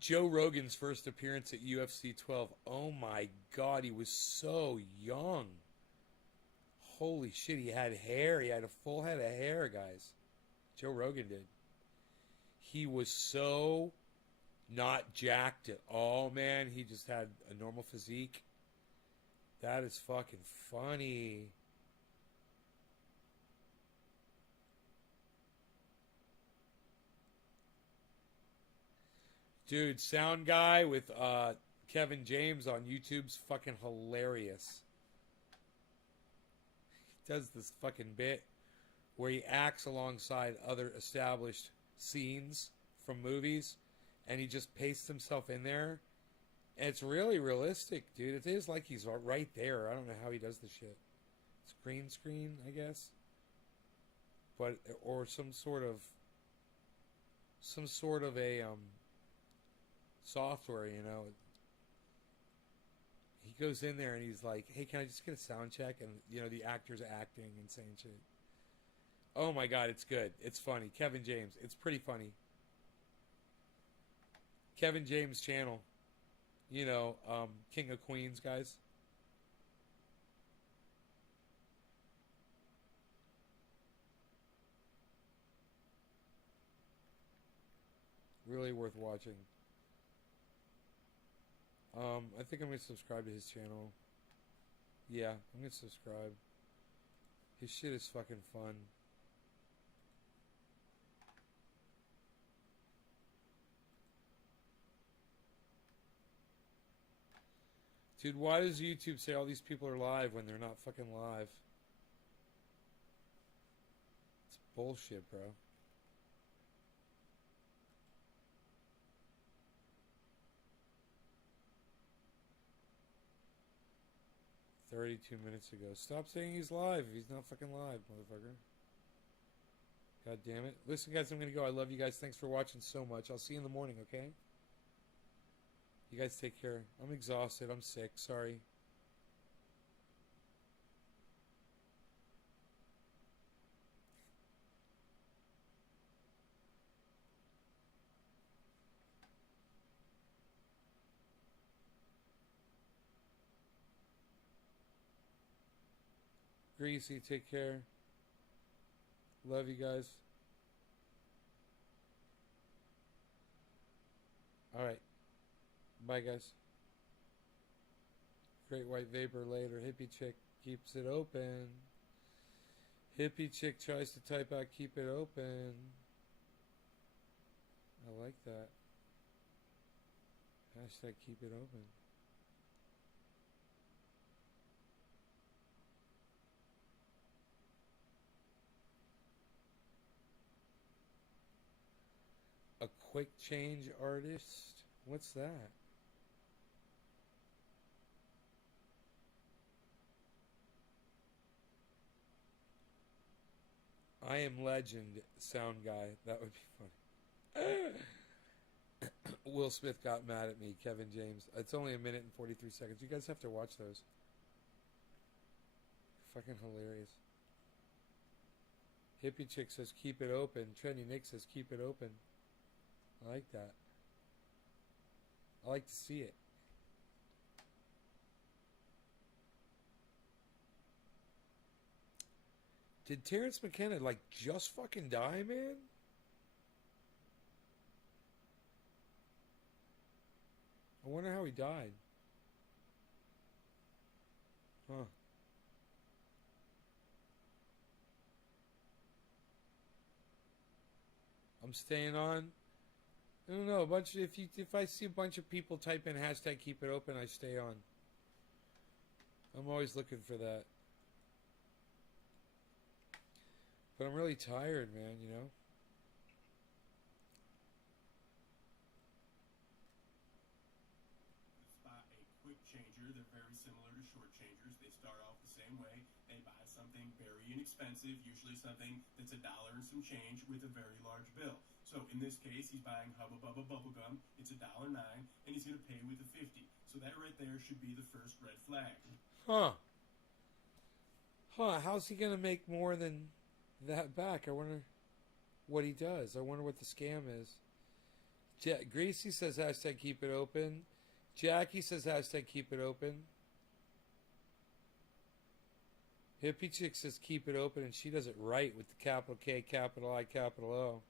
Joe Rogan's first appearance at UFC 12. Oh my God, he was so young. Holy shit, he had hair. He had a full head of hair, guys. Joe Rogan did. He was so not jacked at all, man. He just had a normal physique. That is fucking funny. Dude, sound guy with Kevin James on YouTube's fucking hilarious. He does this fucking bit where he acts alongside other established scenes from movies, and he just pastes himself in there. And it's really realistic, dude. It is like he's right there. I don't know how he does the shit. It's green screen, I guess. But, or some sort of a, software, you know. He goes in there and he's like, hey, can I just get a sound check? And, you know, the actor's acting and saying shit. Oh my god, it's good. It's funny. Kevin James. It's pretty funny. Kevin James channel. You know, King of Queens, guys. Really worth watching. I think I'm going to subscribe to his channel. Yeah, I'm going to subscribe. His shit is fucking fun. Dude, why does YouTube say all these people are live when they're not fucking live? It's bullshit, bro. "32 minutes ago." Stop saying he's live if he's not fucking live, motherfucker. God damn it. Listen, guys, I'm going to go. I love you guys. Thanks for watching so much. I'll see you in the morning, okay? You guys take care. I'm exhausted. I'm sick. Sorry. Greasy, take care. Love you guys. Alright. Bye, guys. Great White Vapor later. Hippie chick keeps it open. Hippie chick tries to type out keep it open. I like that. Hashtag keep it open. A quick change artist? What's that? I am legend, sound guy. That would be funny. Will Smith got mad at me. Kevin James. It's only 1 minute and 43 seconds. You guys have to watch those. Fucking hilarious. Hippie chick says keep it open. Trendy Nick says keep it open. I like that. I like to see it. Did Terrence McKenna like just fucking die, man? I wonder how he died. Huh. I'm staying on. I don't know. If I see a bunch of people type in hashtag keep it open, I stay on. I'm always looking for that. But I'm really tired, man, you know? Spot a quick changer. They're very similar to short changers. They start off the same way. They buy something very inexpensive, usually something that's $1 and some change with a very large bill. So in this case, he's buying Hubba Bubba bubblegum. It's $1.09, and he's going to pay with a 50. So that right there should be the first red flag. Huh. How's he going to make more than that back? I wonder what he does. I wonder what the scam is. Greasy says hashtag keep it open. Jackie says hashtag keep it open. Hippie chick says keep it open, and she does it right with the capital K, capital I, capital O.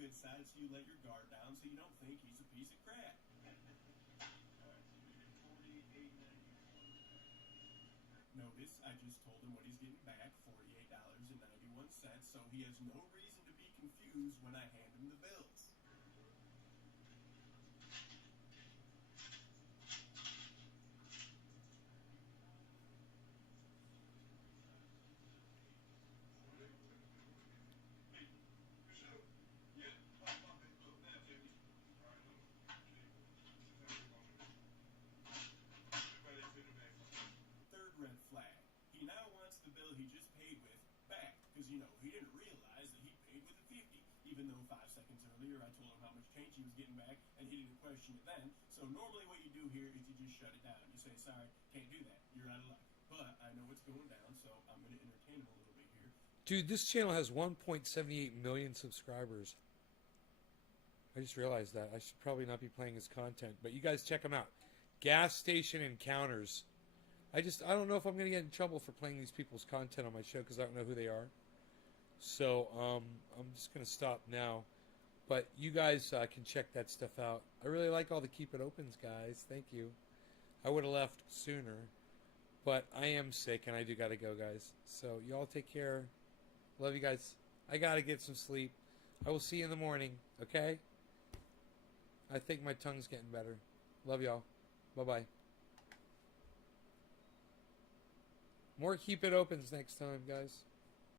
good side so you let your guard down so you don't think he's a piece of crap. Notice I just told him what he's getting back, $48.91, so he has no reason to be confused when I hand him the bills. Third red flag. He now wants the bill he just paid with back because, he didn't realize that he paid with a 50, even though 5 seconds earlier I told him how much change he was getting back and he didn't question it then. So normally what you do here is you just shut it down. You say, sorry, can't do that. You're out of luck. But I know what's going down, so I'm going to entertain him a little bit here. Dude, this channel has 1.78 million subscribers. I just realized that. I should probably not be playing his content, but you guys check him out. Gas Station Encounters. I don't know if I'm going to get in trouble for playing these people's content on my show because I don't know who they are. So I'm just going to stop now. But you guys can check that stuff out. I really like all the Keep It Opens, guys. Thank you. I would have left sooner. But I am sick and I do got to go, guys. So y'all take care. Love you guys. I got to get some sleep. I will see you in the morning, okay? I think my tongue's getting better. Love y'all. Bye-bye. More Keep It Opens next time, guys.